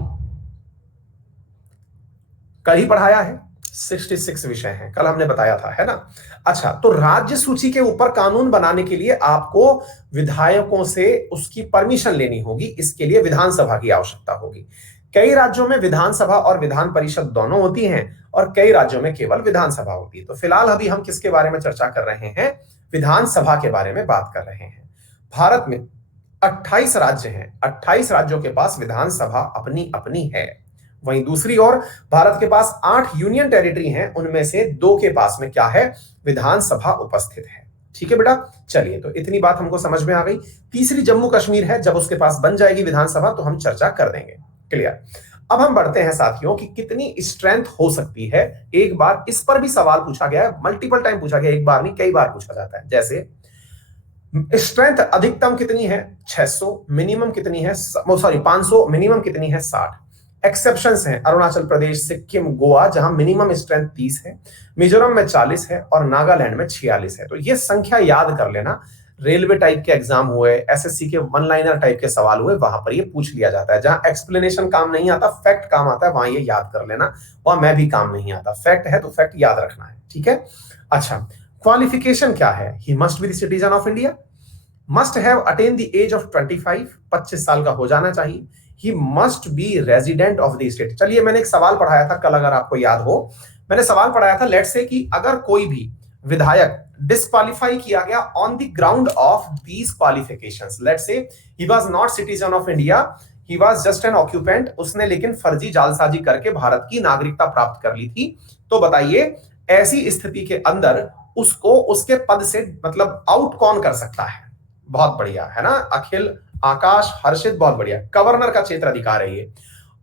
कल ही पढ़ाया है, 66 विषय हैं, कल हमने बताया था, है ना। अच्छा, तो राज्य सूची के ऊपर कानून बनाने के लिए आपको विधायकों से उसकी परमिशन लेनी होगी, इसके लिए विधानसभा की आवश्यकता होगी। कई राज्यों में विधानसभा और विधान परिषद दोनों होती हैं और कई राज्यों में केवल विधानसभा होती है। तो फिलहाल अभी हम किसके बारे में चर्चा कर रहे हैं, विधानसभा के बारे में बात कर रहे हैं। भारत में 28 राज्य हैं, 28 राज्यों के पास विधानसभा अपनी अपनी है। वहीं दूसरी ओर भारत के पास 8 यूनियन टेरिटरी हैं, उनमें से 2 के पास में क्या है, विधानसभा उपस्थित है। ठीक है बेटा, चलिए तो इतनी बात हमको समझ में आ गई। तीसरी जम्मू कश्मीर है, जब उसके पास बन जाएगी विधानसभा तो हम चर्चा कर देंगे। क्लियर? अब हम बढ़ते हैं साथियों कि कितनी स्ट्रेंथ हो सकती है। एक बार इस पर भी सवाल पूछा गया है, मल्टीपल टाइम पूछा गया, एक बार नहीं कई बार पूछा जाता है। जैसे स्ट्रेंथ अधिकतम कितनी है 600, मिनिमम कितनी है 500, मिनिमम कितनी है 60। एक्सेप्शंस हैं अरुणाचल प्रदेश, सिक्किम, गोवा जहां मिनिमम स्ट्रेंथ 30 है, मिजोरम में 40 है और नागालैंड में 46 है। तो ये संख्या याद कर लेना, रेलवे टाइप के एग्जाम हुए, एसएससी के वन लाइनर टाइप के सवाल हुए, वहां पर ये पूछ लिया जाता है। जहां एक्सप्लेनेशन काम नहीं आता, फैक्ट काम आता है, वहां ये याद कर लेना। वहां मैं भी काम नहीं आता, फैक्ट है तो फैक्ट याद रखना है। ठीक है, अच्छा क्वालिफिकेशन क्या है, he must be the citizen of India, must have attain the age of 25 साल का हो जाना चाहिए, he must be resident of the state. चलिए मैंने एक सवाल पढ़ाया था कल, अगर आपको याद हो, मैंने सवाल पढ़ाया था, लेट्स से कि अगर कोई भी विधायक डिस्क्वालीफाई किया गया on the ground of these qualifications, let's say he was not citizen of India, he was just an occupant, उसने लेकिन फर्जी जालसाजी करके भारत की नागरिकता प्राप्त कर ली थी, तो बताइए ऐसी स्थिति के अंदर उसको उसके पद से मतलब आउट कौन कर सकता है? बहुत बढ़िया, है ना अखिल, आकाश, हर्षित, बहुत बढ़िया। गवर्नर का क्षेत्र अधिकार है ये,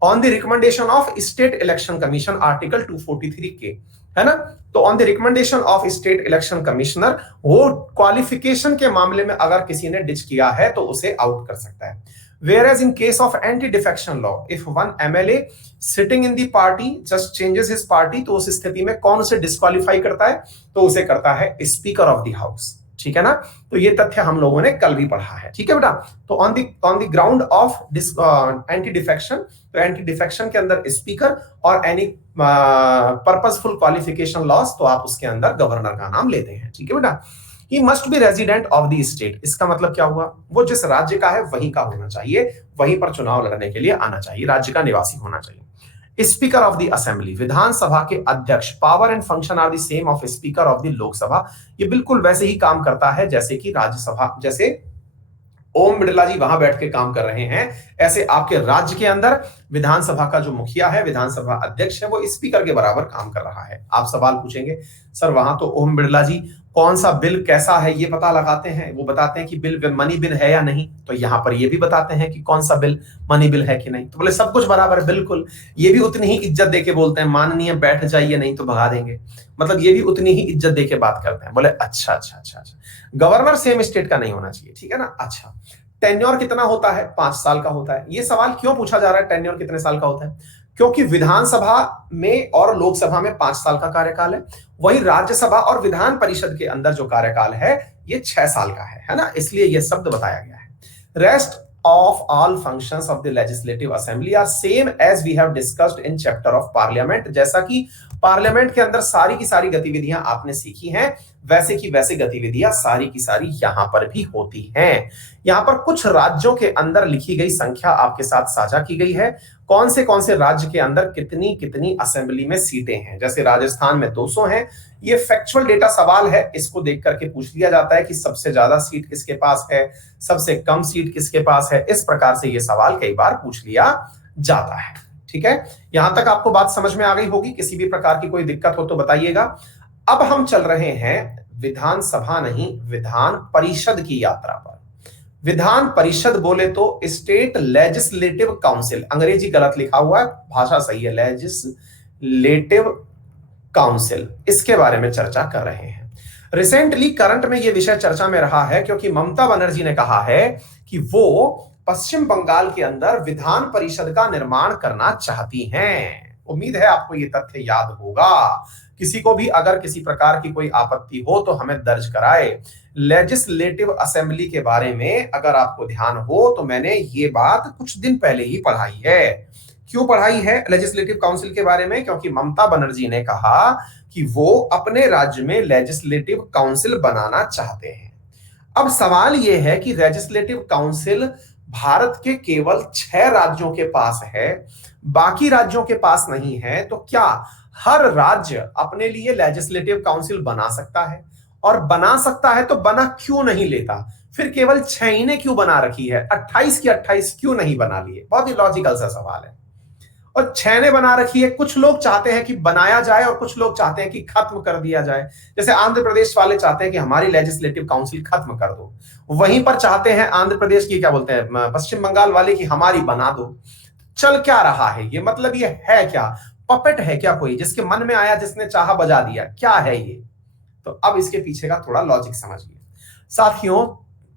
on the recommendation of state election commission, article 243 के, है ना। तो on the recommendation of state election commissioner, वो क्वालिफिकेशन के मामले में अगर किसी ने डिच किया है तो उसे आउट कर सकता है। Whereas in case of anti-defection law, if one MLA sitting in the party just changes his party, तो उस स्थिति में कौन उसे डिस्क्वालीफाई करता है? तो उसे करता है स्पीकर ऑफ द हाउस। ठीक है ना, तो ये तथ्य हम लोगों ने कल भी पढ़ा है। ठीक है बेटा, तो on the ground of anti defection, तो एंटी डिफेक्शन के अंदर स्पीकर और एनी पर्पसफुल क्वालिफिकेशन लॉस, तो आप उसके अंदर गवर्नर का नाम लेते हैं। ठीक है बेटा, ही must be resident of the state. इसका मतलब क्या हुआ, वो जिस राज्य का है वहीं का होना चाहिए, वहीं पर चुनाव लड़ने के लिए आना चाहिए, राज्य का निवासी होना चाहिए। स्पीकर ऑफ द असेंबली, विधानसभा के अध्यक्ष, power and function are the same of speaker of the Lok Sabha. ये बिल्कुल वैसे ही काम करता है जैसे कि राज्यसभा, जैसे ओम बिड़ला जी वहां बैठ के काम कर रहे हैं, ऐसे आपके राज्य के अंदर विधानसभा का जो मुखिया है, विधानसभा अध्यक्ष है, वो स्पीकर के बराबर काम कर रहा है। आप सवाल पूछेंगे सर वहां तो ओम बिड़ला जी कौन सा बिल कैसा है ये पता लगाते हैं, वो बताते हैं कि बिल मनी बिल है या नहीं, तो यहां पर ये भी बताते हैं कि कौन सा बिल मनी बिल है कि नहीं। तो बोले सब कुछ बराबर है, बिल्कुल। ये भी उतनी ही इज्जत देके बोलते हैं माननीय बैठ जाइए नहीं तो भगा देंगे, मतलब ये भी उतनी ही इज्जत देके बात करते हैं। बोले अच्छा अच्छा अच्छा अच्छा, गवर्नर सेम स्टेट का नहीं होना चाहिए, ठीक है ना। अच्छा, टेन्योर कितना होता है, 5 साल का होता है। ये सवाल क्यों पूछा जा रहा है टेन्योर कितने साल का होता है, क्योंकि विधानसभा में और लोकसभा में 5 साल का कार्यकाल है, वही राज्यसभा और विधान परिषद के अंदर जो कार्यकाल है ये 6 साल का है ना, इसलिए यह शब्द बताया गया है। Rest of all functions of the legislative assembly are same as we have discussed in chapter of parliament. जैसा कि पार्लियामेंट के अंदर सारी की सारी गतिविधियां आपने सीखी हैं, वैसे की वैसे गतिविधियां सारी की सारी यहां पर भी होती हैं। यहां पर कुछ राज्यों के अंदर लिखी गई संख्या आपके साथ साझा की गई है, कौन से राज्य के अंदर कितनी कितनी असेंबली में सीटें हैं। जैसे राजस्थान में 200 हैं, ये फैक्चुअल डेटा सवाल है, इसको देख करके पूछ लिया जाता है कि सबसे ज्यादा सीट किसके पास है, सबसे कम सीट किसके पास है। इस प्रकार से ये सवाल कई बार पूछ लिया जाता है, ठीक है। यहां तक आपको बात समझ में आ गई होगी, किसी भी प्रकार की कोई दिक्कत हो तो बताइएगा। अब हम चल रहे हैं विधानसभा नहीं विधान परिषद की यात्रा पर। विधान परिषद बोले तो स्टेट लेजिस्लेटिव काउंसिल, अंग्रेजी गलत लिखा हुआ है, भाषा सही है, लेजिस्लेटिव काउंसिल, इसके बारे में चर्चा कर रहे हैं। रिसेंटली करंट में यह विषय चर्चा में रहा है क्योंकि ममता बनर्जी ने कहा है कि वो पश्चिम बंगाल के अंदर विधान परिषद का निर्माण करना चाहती हैं। उम्मीद है आपको ये तथ्य याद होगा। किसी को भी अगर किसी प्रकार की कोई आपत्ति हो तो हमें दर्ज कराए। लेजिस्लेटिव असेंबली के बारे में अगर आपको ध्यान हो तो मैंने ये बात कुछ दिन पहले ही पढ़ाई है। क्यों पढ़ाई है लेजिस्लेटिव काउंसिल के बारे में, क्योंकि ममता बनर्जी ने कहा कि वो अपने राज्य में लेजिस्लेटिव काउंसिल बनाना चाहते हैं। अब सवाल यह है कि लेजिस्लेटिव काउंसिल भारत के केवल 6 राज्यों के पास है, बाकी राज्यों के पास नहीं है, तो क्या हर राज्य अपने लिए लेजिस्लेटिव काउंसिल बना सकता है? और बना सकता है तो बना क्यों नहीं लेता? फिर केवल 6 ही ने क्यों बना रखी है, 28 की 28 क्यों नहीं बना लिए? बहुत ही लॉजिकल सा सवाल है। और 6 ने बना रखी है, कुछ लोग चाहते हैं कि बनाया जाए और कुछ लोग चाहते हैं कि खत्म कर दिया जाए। जैसे आंध्र प्रदेश वाले चाहते हैं कि हमारी लेजिस्लेटिव काउंसिल खत्म कर दो, वहीं पर चाहते हैं आंध्र प्रदेश की, क्या बोलते हैं, पश्चिम बंगाल वाले की हमारी बना दो। चल क्या रहा है ये, मतलब ये है क्या, पपेट है क्या कोई, जिसके मन में आया जिसने चाहा बजा दिया, क्या है ये? तो अब इसके पीछे का थोड़ा लॉजिक समझिए साथियों।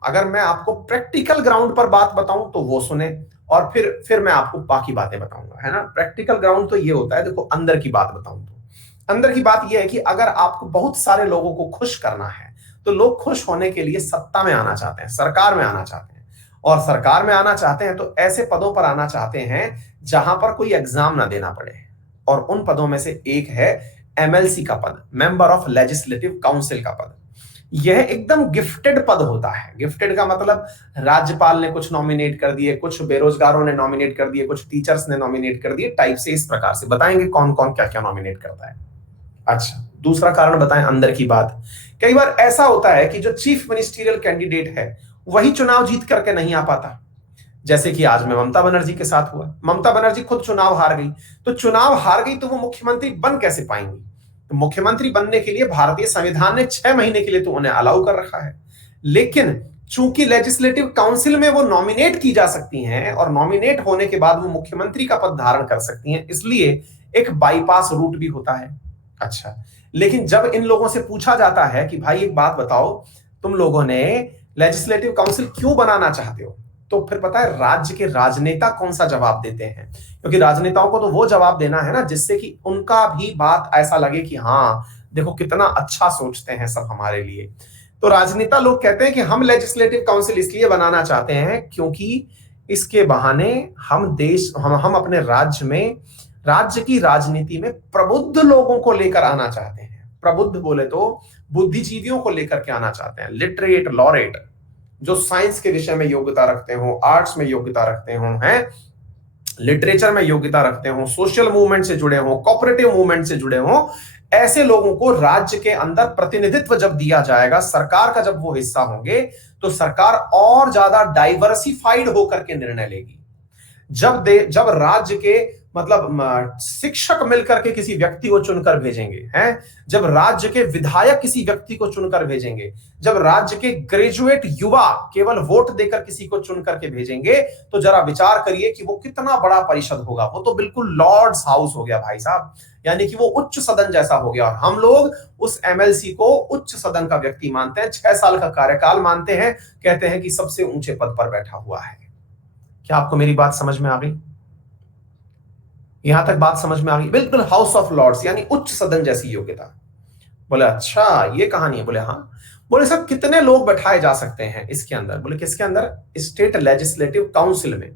अगर मैं आपको प्रैक्टिकल ग्राउंड पर बात बताऊं तो वो सुने, और फिर मैं आपको बाकी बातें बताऊंगा, है ना। प्रैक्टिकल ग्राउंड तो ये होता है, देखो अंदर की बात बताऊं तो अंदर की बात ये है कि अगर आपको बहुत सारे लोगों को खुश करना है तो लोग खुश होने के लिए सत्ता में आना चाहते हैं, सरकार में आना चाहते हैं, और सरकार में आना चाहते हैं तो ऐसे पदों पर आना चाहते हैं जहां पर कोई एग्जाम ना देना पड़े। और उन पदों में से एक है एमएलसी का पद, मेंबर ऑफ लेजिस्लेटिव काउंसिल का पद। यह एकदम गिफ्टेड पद होता है। गिफ्टेड का मतलब राज्यपाल ने कुछ नॉमिनेट कर दिए, कुछ बेरोजगारों ने नॉमिनेट कर दिए, कुछ टीचर्स ने नॉमिनेट कर दिए, टाइप से। इस प्रकार से बताएंगे कौन कौन क्या क्या नॉमिनेट करता है। अच्छा, दूसरा कारण बताएं अंदर की बात। कई बार ऐसा होता है कि जो चीफ मिनिस्टीरियल कैंडिडेट है वही चुनाव जीत करके नहीं आ पाता, जैसे कि आज में ममता बनर्जी के साथ हुआ। ममता बनर्जी खुद चुनाव हार गई, तो चुनाव हार गई तो वो मुख्यमंत्री बन कैसे पाएंगी? तो मुख्यमंत्री बनने के लिए भारतीय संविधान ने 6 महीने के लिए तो उन्हें अलाउ कर रखा है, लेकिन चूंकि लेजिस्लेटिव काउंसिल में वो नॉमिनेट की जा सकती हैं और नॉमिनेट होने के बाद वो मुख्यमंत्री का पद धारण कर सकती हैं, इसलिए एक बाईपास रूट भी होता है। अच्छा, लेकिन जब इन लोगों से पूछा जाता है कि भाई एक बात बताओ, तुम लोगों ने लेजिस्लेटिव काउंसिल क्यों बनाना चाहते हो, तो फिर पता है राज्य के राजनेता कौन सा जवाब देते हैं, क्योंकि राजनेताओं को तो वो जवाब देना है ना जिससे कि उनका भी बात ऐसा लगे कि हाँ देखो कितना अच्छा सोचते हैं सब हमारे लिए। तो राजनेता लोग कहते हैं कि हम लेजिस्लेटिव काउंसिल इसलिए बनाना चाहते हैं क्योंकि इसके बहाने हम अपने राज्य में, राज्य की राजनीति में प्रबुद्ध लोगों को लेकर आना चाहते हैं। प्रबुद्ध बोले तो बुद्धिजीवियों को लेकर के आना चाहते हैं, लिटरेट, लॉरेट, जो साइंस के विषय में योग्यता रखते हो, आर्ट्स में योग्यता रखते हो, हैं लिटरेचर में योग्यता रखते हो, सोशल मूवमेंट से जुड़े हो, कोऑपरेटिव मूवमेंट से जुड़े हो, ऐसे लोगों को राज्य के अंदर प्रतिनिधित्व जब दिया जाएगा, सरकार का जब वो हिस्सा होंगे, तो सरकार और ज्यादा डाइवर्सिफाइड होकर के निर्णय लेगी। जब राज्य के मतलब शिक्षक मिलकर के किसी व्यक्ति को चुनकर भेजेंगे, हैं जब राज्य के विधायक किसी व्यक्ति को चुनकर भेजेंगे, जब राज्य के ग्रेजुएट युवा केवल वोट देकर किसी को चुनकर के भेजेंगे, तो जरा विचार करिए कि वो कितना बड़ा परिषद होगा। वो तो बिल्कुल लॉर्ड्स हाउस हो गया भाई साहब, यानी कि वो उच्च सदन जैसा हो गया। और हम लोग उस एमएलसी को उच्च सदन का व्यक्ति मानते हैं, 6 साल का कार्यकाल मानते हैं, कहते हैं कि सबसे ऊंचे पद पर बैठा हुआ है। क्या आपको मेरी बात समझ में आ गई? यहां तक बात समझ में आ गई? बिल्कुल हाउस ऑफ लॉर्ड्स यानी उच्च सदन जैसी योग्यता। बोले अच्छा ये कहानी है? बोले हाँ। बोले सर कितने लोग बैठाए जा सकते हैं इसके अंदर? बोले किसके अंदर? स्टेट लेजिस्लेटिव काउंसिल में।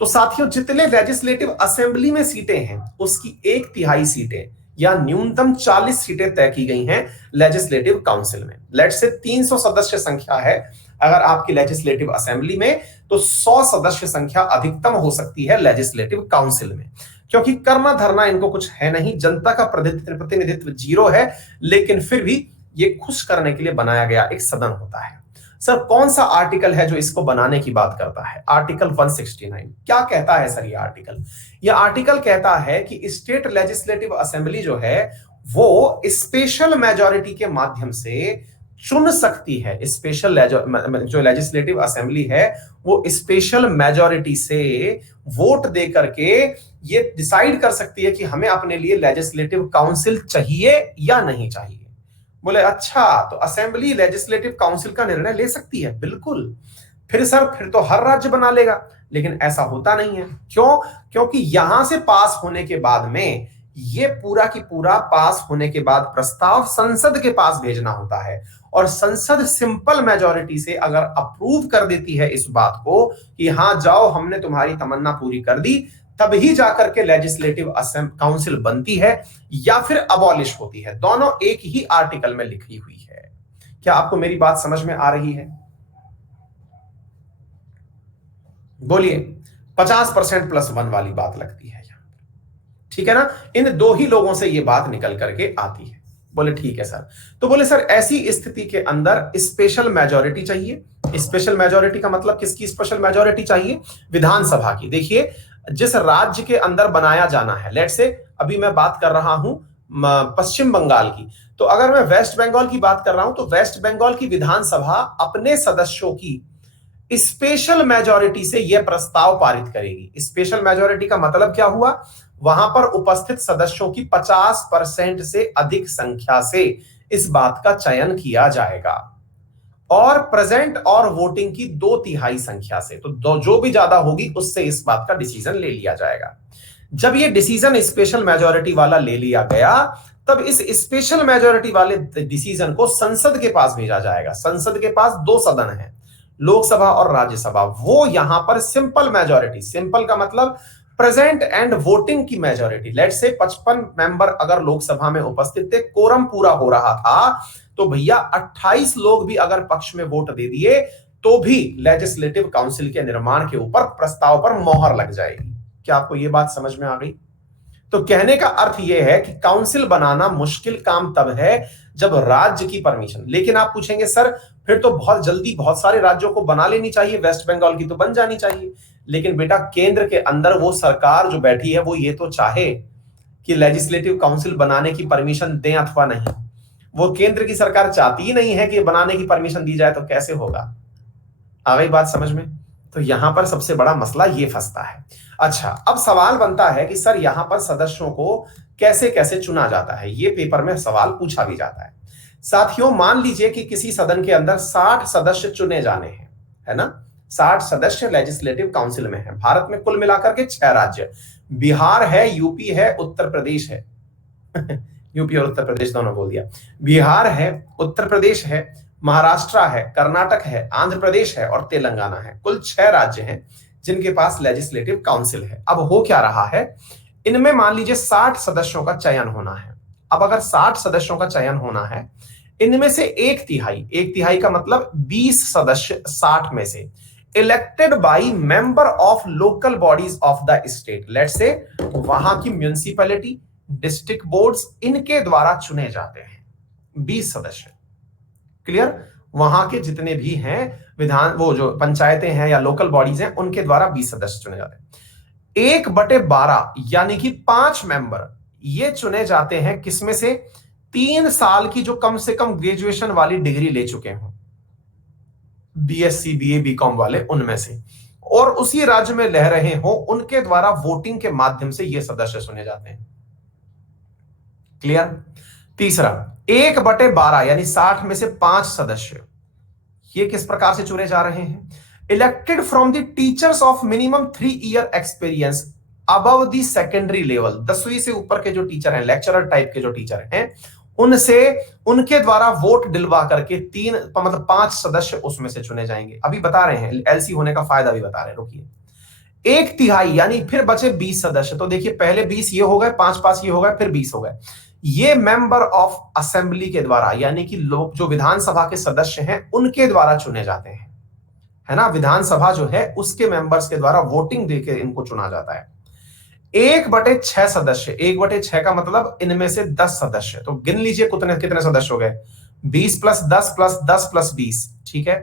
तो साथियों जितने लेजिस्लेटिव असेंबली में सीटें हैं उसकी 1/3 सीटें या न्यूनतम 40 सीटें तय की गई हैं लेजिस्लेटिव काउंसिल में। लेट्स से 300 सदस्य संख्या है अगर आपकी लेजिस्लेटिव असेंबली में, तो 100 सदस्य संख्या अधिकतम हो सकती है लेजिस्लेटिव काउंसिल में। क्योंकि करना धरना इनको कुछ है नहीं, जनता का प्रतिनिधित्व 0 है, लेकिन फिर भी ये खुश करने के लिए बनाया गया एक सदन होता है। सर कौन सा आर्टिकल है जो इसको बनाने की बात करता है? आर्टिकल 169। क्या कहता है सर ये आर्टिकल? ये आर्टिकल कहता है कि स्टेट लेजिस्लेटिव असेंबली जो है वो स्पेशल मेजॉरिटी के माध्यम से चुन सकती है। स्पेशल जो लेजिस्लेटिव असेंबली है वो स्पेशल मेजॉरिटी से वोट दे करके ये डिसाइड कर सकती है कि हमें अपने लिए लेजिस्लेटिव काउंसिल चाहिए या नहीं चाहिए। बोले अच्छा तो असेंबली लेजिस्लेटिव काउंसिल का निर्णय ले सकती है? बिल्कुल। फिर तो हर राज्य बना लेगा, लेकिन ऐसा होता नहीं है। क्यों? क्योंकि यहां से पास होने के बाद में ये पूरा की पूरा पास होने के बाद प्रस्ताव संसद के पास भेजना होता है, और संसद सिंपल मेजॉरिटी से अगर अप्रूव कर देती है इस बात को कि हाँ जाओ हमने तुम्हारी तमन्ना पूरी कर दी, तभी जाकर के लेजिस्लेटिव काउंसिल बनती है या फिर अबॉलिश होती है। दोनों एक ही आर्टिकल में लिखी हुई है। क्या आपको मेरी बात समझ में आ रही है? बोलिए। 50% +1 वाली बात लगती है यहां, ठीक है ना? इन दो ही लोगों से ये बात निकल करके आती है। बोले ठीक है सर। तो बोले सर ऐसी स्थिति के अंदर स्पेशल मेजॉरिटी चाहिए। स्पेशल मेजॉरिटी का मतलब किसकी स्पेशल मेजॉरिटी चाहिए? विधानसभा की। देखिए जिस राज्य के अंदर बनाया जाना है, लेट से अभी मैं बात कर रहा हूं पश्चिम बंगाल की, तो अगर मैं वेस्ट बंगाल की बात कर रहा हूं तो वेस्ट बंगाल की विधानसभा अपने सदस्यों की स्पेशल मेजॉरिटी से यह प्रस्ताव पारित करेगी। स्पेशल मेजॉरिटी का मतलब क्या हुआ? वहां पर उपस्थित सदस्यों की 50% से अधिक संख्या से इस बात का चयन किया जाएगा, और प्रेजेंट और वोटिंग की 2/3 संख्या से, तो जो भी ज्यादा होगी उससे इस बात का डिसीजन ले लिया जाएगा। जब ये डिसीजन स्पेशल मेजॉरिटी वाला ले लिया गया, तब इस स्पेशल मेजॉरिटी वाले डिसीजन को संसद के पास भेजा जाएगा। संसद के पास 2 सदन है, लोकसभा और राज्यसभा। वो यहां पर सिंपल मेजॉरिटी, सिंपल का मतलब प्रेजेंट एंड वोटिंग की मेजॉरिटी, लेट से 55 मेंबर अगर लोकसभा में उपस्थित थे, कोरम पूरा हो रहा था, तो भैया 28 लोग भी अगर पक्ष में वोट दे दिए तो भी लेजिस्लेटिव काउंसिल के निर्माण के ऊपर प्रस्ताव पर मोहर लग जाएगी। क्या आपको यह बात समझ में आ गई? तो कहने का अर्थ यह है कि काउंसिल बनाना मुश्किल काम तब है जब राज्य की परमिशन। लेकिन आप पूछेंगे सर फिर तो बहुत जल्दी बहुत सारे राज्यों को बना लेनी चाहिए, वेस्ट बंगाल की तो बन जानी चाहिए। लेकिन बेटा केंद्र के अंदर वो सरकार जो बैठी है वो ये तो चाहे कि लेजिस्लेटिव काउंसिल बनाने की परमिशन दें अथवा नहीं। वो केंद्र की सरकार चाहती ही नहीं है कि बनाने की परमिशन दी जाए, तो कैसे होगा? आ गई बात समझ में? तो यहां पर सबसे बड़ा मसला ये फंसता है। अच्छा अब सवाल बनता है कि सर यहां पर सदस्यों को कैसे कैसे चुना जाता है? ये पेपर में सवाल पूछा भी जाता है। साथियों मान लीजिए कि किसी सदन के अंदर 60 सदस्य चुने जाने हैं, है ना? 60 सदस्य लेजिस्लेटिव काउंसिल में है। भारत में कुल मिलाकर के 6 राज्य, बिहार है, यूपी है, उत्तर प्रदेश है यूपी और उत्तर प्रदेश दोनों बोल दिया। बिहार है, उत्तर प्रदेश है, महाराष्ट्र है, कर्नाटक है, आंध्र प्रदेश है और तेलंगाना है। कुल 6 राज्य हैं जिनके पास लेजिस्लेटिव काउंसिल है। अब हो क्या रहा है, इनमें मान लीजिए 60 सदस्यों का चयन होना है, अब अगर 60 सदस्यों का चयन होना है, इनमें से एक तिहाई का मतलब 20 सदस्य 60 में से elected by member of local bodies of the state, let's say वहां की म्युनिसिपैलिटी, डिस्ट्रिक्ट बोर्ड्स, इनके द्वारा चुने जाते हैं 20 सदस्य। क्लियर? वहां के जितने भी हैं विधान, वो जो पंचायतें हैं या लोकल बॉडीज हैं, उनके द्वारा 20 सदस्य चुने जाते हैं। 1/12 यानी कि 5 मेंबर ये चुने जाते हैं किसमें से? 3 साल की जो कम से कम ग्रेजुएशन वाली डिग्री ले चुके हों, बीएससी बीए बीकॉम वाले, उनमें से, और उसी राज्य में रह रहे हो, उनके द्वारा वोटिंग के माध्यम से ये सदस्य चुने जाते हैं। क्लियर? तीसरा, 1/12 यानी 60 में से 5 सदस्य ये किस प्रकार से चुने जा रहे हैं? Elected from the teachers of minimum 3 year experience above the secondary level, 10वीं से ऊपर के जो टीचर हैं, लेक्चरर टाइप के जो टीचर हैं, उनसे, उनके द्वारा वोट दिलवा करके 5 सदस्य उसमें से चुने जाएंगे। अभी बता रहे हैं, एलसी होने का फायदा भी बता रहे हैं, रुकिए। 1/3 यानी फिर बचे 20 सदस्य, तो देखिए पहले 20 ये हो गए, 5 ये हो गए, फिर 20 हो गए। ये मेंबर ऑफ असेंबली के द्वारा, यानी कि लोग जो विधानसभा के सदस्य हैं उनके द्वारा चुने जाते हैं, है ना। विधानसभा जो है उसके मेंबर्स के द्वारा वोटिंग देकर इनको चुना जाता है। 1/6 सदस्य, 1/6 का मतलब इनमें से 10 सदस्य, तो गिन लीजिए कितने कितने सदस्य हो गए? 20 + 10 + 10 + 20, ठीक है,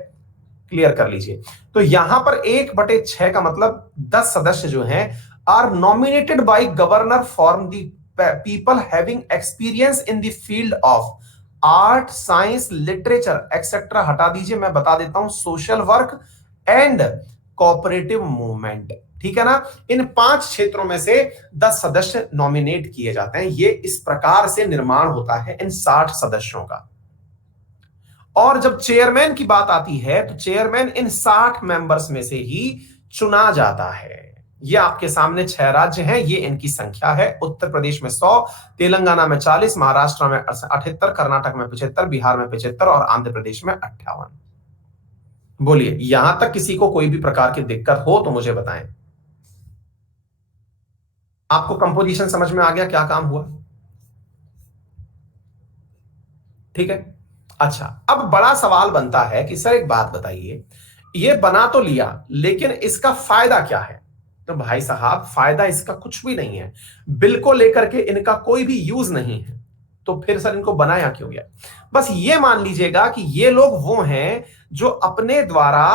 क्लियर कर लीजिए। तो यहां पर 1/6 का मतलब 10 सदस्य जो हैं are nominated by governor form the people having experience in the field of art, science, literature etcetera हटा दीजिए, मैं बता देता हूं, social work and cooperative movement, ठीक है ना। इन 5 क्षेत्रों में से 10 सदस्य नॉमिनेट किए जाते हैं। ये इस प्रकार से निर्माण होता है इन 60 सदस्यों का। और जब चेयरमैन की बात आती है तो चेयरमैन इन 60 मेंबर्स में से ही चुना जाता है। ये आपके सामने 6 राज्य हैं, ये इनकी संख्या है। उत्तर प्रदेश में 100, तेलंगाना में 40, महाराष्ट्र में 78, कर्नाटक में 75, बिहार में 75 और आंध्र प्रदेश में 58। बोलिए, यहां तक किसी को कोई भी प्रकार की दिक्कत हो तो मुझे बताएं। आपको कंपोजिशन समझ में आ गया, क्या काम हुआ? ठीक है। अच्छा, अब बड़ा सवाल बनता है कि सर एक बात बताइए, ये बना तो लिया लेकिन इसका फायदा क्या है? तो भाई साहब, फायदा इसका कुछ भी नहीं है। बिल को लेकर के इनका कोई भी यूज नहीं है, तो फिर सर इनको बनाया क्यों गया? बस ये मान लीजिएगा कि ये लोग वो हैं जो अपने द्वारा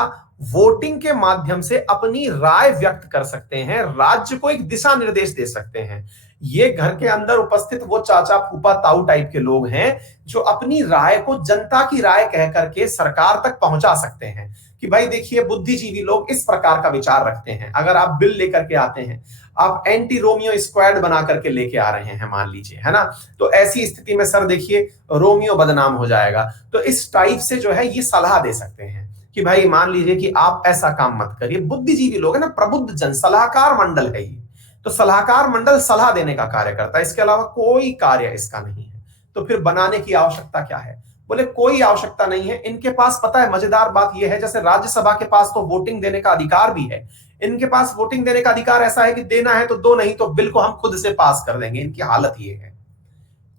वोटिंग के माध्यम से अपनी राय व्यक्त कर सकते हैं, राज्य को एक दिशा निर्देश दे सकते हैं। ये घर के अंदर उपस्थित वो चाचा फूफा ताऊ टाइप के लोग हैं जो अपनी राय को जनता की राय कह करके सरकार तक पहुंचा सकते हैं कि भाई देखिए, बुद्धिजीवी लोग इस प्रकार का विचार रखते हैं। अगर आप बिल लेकर के आते हैं, आप एंटी रोमियो स्क्वाड बना करके लेके आ रहे हैं मान लीजिए, है ना, तो ऐसी स्थिति में सर देखिए रोमियो बदनाम हो जाएगा। तो इस टाइप से जो है ये सलाह दे सकते हैं कि भाई मान लीजिए कि आप ऐसा काम मत करिए। बुद्धिजीवी लोग है ना, प्रबुद्ध जन, सलाहकार मंडल है ये। तो सलाहकार मंडल सलाह देने का कार्य करता है, इसके अलावा कोई कार्य इसका नहीं है। तो फिर बनाने की आवश्यकता क्या है? बोले कोई आवश्यकता नहीं है। इनके पास पता है, मजेदार बात यह है, जैसे राज्यसभा के पास तो वोटिंग देने का अधिकार भी है, इनके पास वोटिंग देने का अधिकार ऐसा है कि देना है तो दो, नहीं तो बिल को हम खुद से पास कर देंगे। इनकी हालत ये है।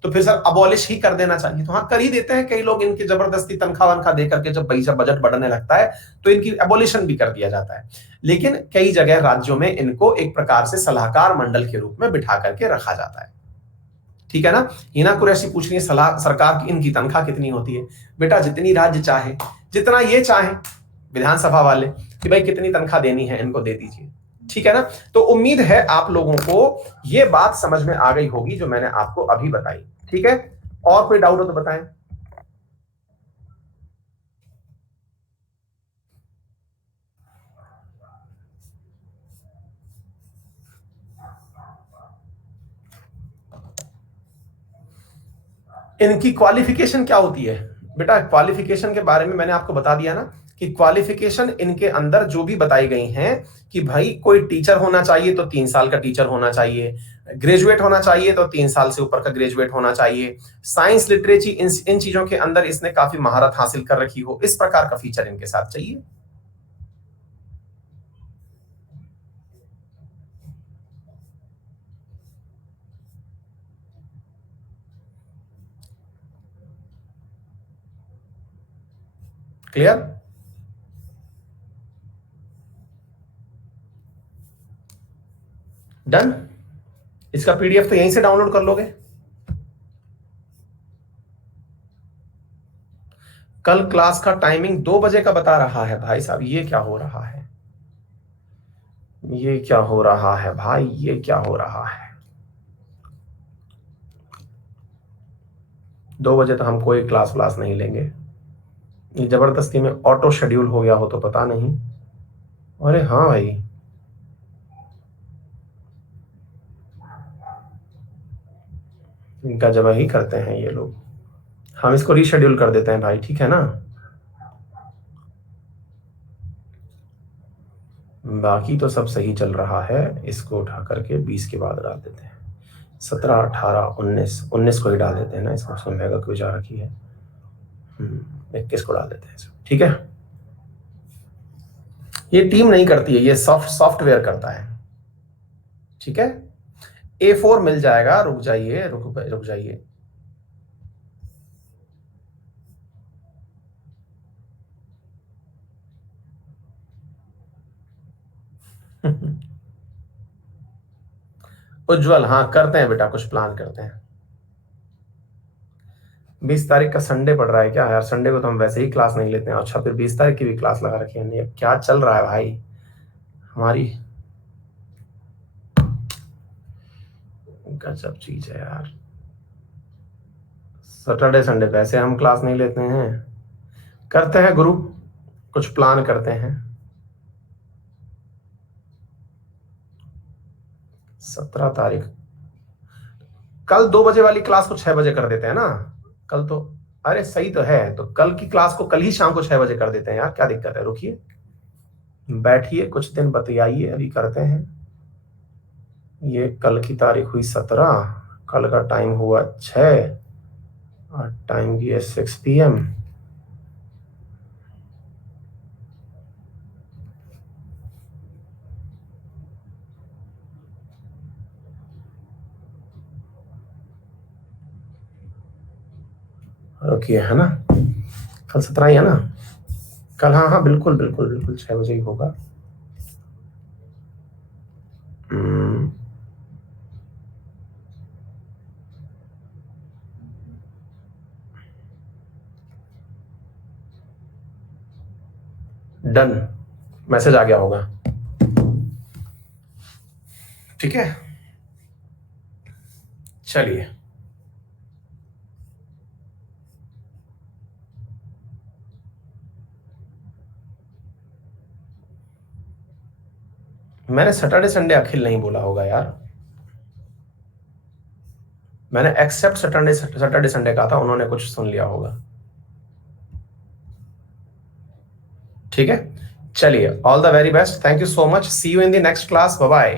तो फिर सर अबॉलिश ही कर देना चाहिए, तो हाँ कर ही देते हैं कई लोग। इनकी जबरदस्ती तनख्वाह वनखा देकर के जब पैसा बजट बढ़ने लगता है तो इनकी एबोलिशन भी कर दिया जाता है। लेकिन कई जगह राज्यों में इनको एक प्रकार से सलाहकार मंडल के रूप में बिठा करके रखा जाता है, ठीक है ना। हिना कुरैशी पूछ रही है सलाह सरकार की इनकी तनख्वाह कितनी होती है? बेटा जितनी राज्य चाहे, जितना ये चाहे विधानसभा वाले कि भाई कितनी तनख्वाह देनी है इनको दे दीजिए, ठीक है ना। तो उम्मीद है आप लोगों को ये बात समझ में आ गई होगी जो मैंने आपको अभी बताई, ठीक है। और कोई डाउट हो तो बताएं। इनकी क्वालिफिकेशन क्या होती है? बेटा क्वालिफिकेशन के बारे में मैंने आपको बता दिया ना कि क्वालिफिकेशन इनके अंदर जो भी बताई गई हैं कि भाई कोई टीचर होना चाहिए तो 3 साल का टीचर होना चाहिए, ग्रेजुएट होना चाहिए तो 3 साल से ऊपर का ग्रेजुएट होना चाहिए, साइंस लिटरेची इन चीजों के अंदर इसने काफी महारत हासिल कर रखी हो, इस प्रकार का फीचर इनके साथ चाहिए। क्लियर? डन। इसका पीडीएफ तो यहीं से डाउनलोड कर लोगे। कल क्लास का टाइमिंग 2 बजे का बता रहा है भाई साहब, ये क्या हो रहा है, ये क्या हो रहा है भाई, ये क्या हो रहा है। 2 बजे तो हम कोई क्लास व्लास नहीं लेंगे, ये जबरदस्ती में ऑटो शेड्यूल हो गया हो तो पता नहीं। अरे हाँ भाई, गजब ही करते हैं ये लोग। हम इसको रीशेड्यूल कर देते हैं भाई, ठीक है ना। बाकी तो सब सही चल रहा है, इसको उठा करके 20 के बाद डाल देते हैं। 17, 18, 19 को ही डाल देते हैं ना, इसको मेगा क्यों जा रखी है। 21 को डाल देते हैं इसको, ठीक है। ये टीम नहीं करती है, ये सॉफ्टवेयर करता है, ठीक है। A4 मिल जाएगा, रुक जाइए रुक जाइए। उज्जवल, हाँ करते हैं बेटा, कुछ प्लान करते हैं। 20 तारीख का संडे पड़ रहा है क्या यार? संडे को तो हम वैसे ही क्लास नहीं लेते हैं। अच्छा, फिर 20 तारीख की भी क्लास लगा रखी है। नहीं, क्या चल रहा है भाई हमारी, गजब चीज है यार। सैटरडे संडे वैसे हम क्लास नहीं लेते हैं। करते हैं गुरु, कुछ प्लान करते हैं। 17 तारीख, कल 2 बजे वाली क्लास को 6 बजे कर देते हैं ना कल तो। अरे सही तो है, तो कल की क्लास को कल ही शाम को 6 बजे कर देते हैं यार, क्या दिक्कत है। रुकिए, बैठिए, कुछ दिन बतियाइए, अभी करते हैं। ये कल की तारीख हुई 17, कल का टाइम हुआ 6 और टाइम भी है 6 PM। रुकिए, है ना, कल 17 ही है ना कल। हाँ हाँ बिल्कुल बिल्कुल बिल्कुल 6 बजे ही होगा। डन, मैसेज आ गया होगा, ठीक है। चलिए, मैंने सैटरडे संडे अखिल नहीं बोला होगा यार, मैंने एक्सेप्ट सैटरडे संडे कहा था, उन्होंने कुछ सुन लिया होगा, ठीक है। चलिए, all the very best, thank you so much, see you in the next class, bye bye.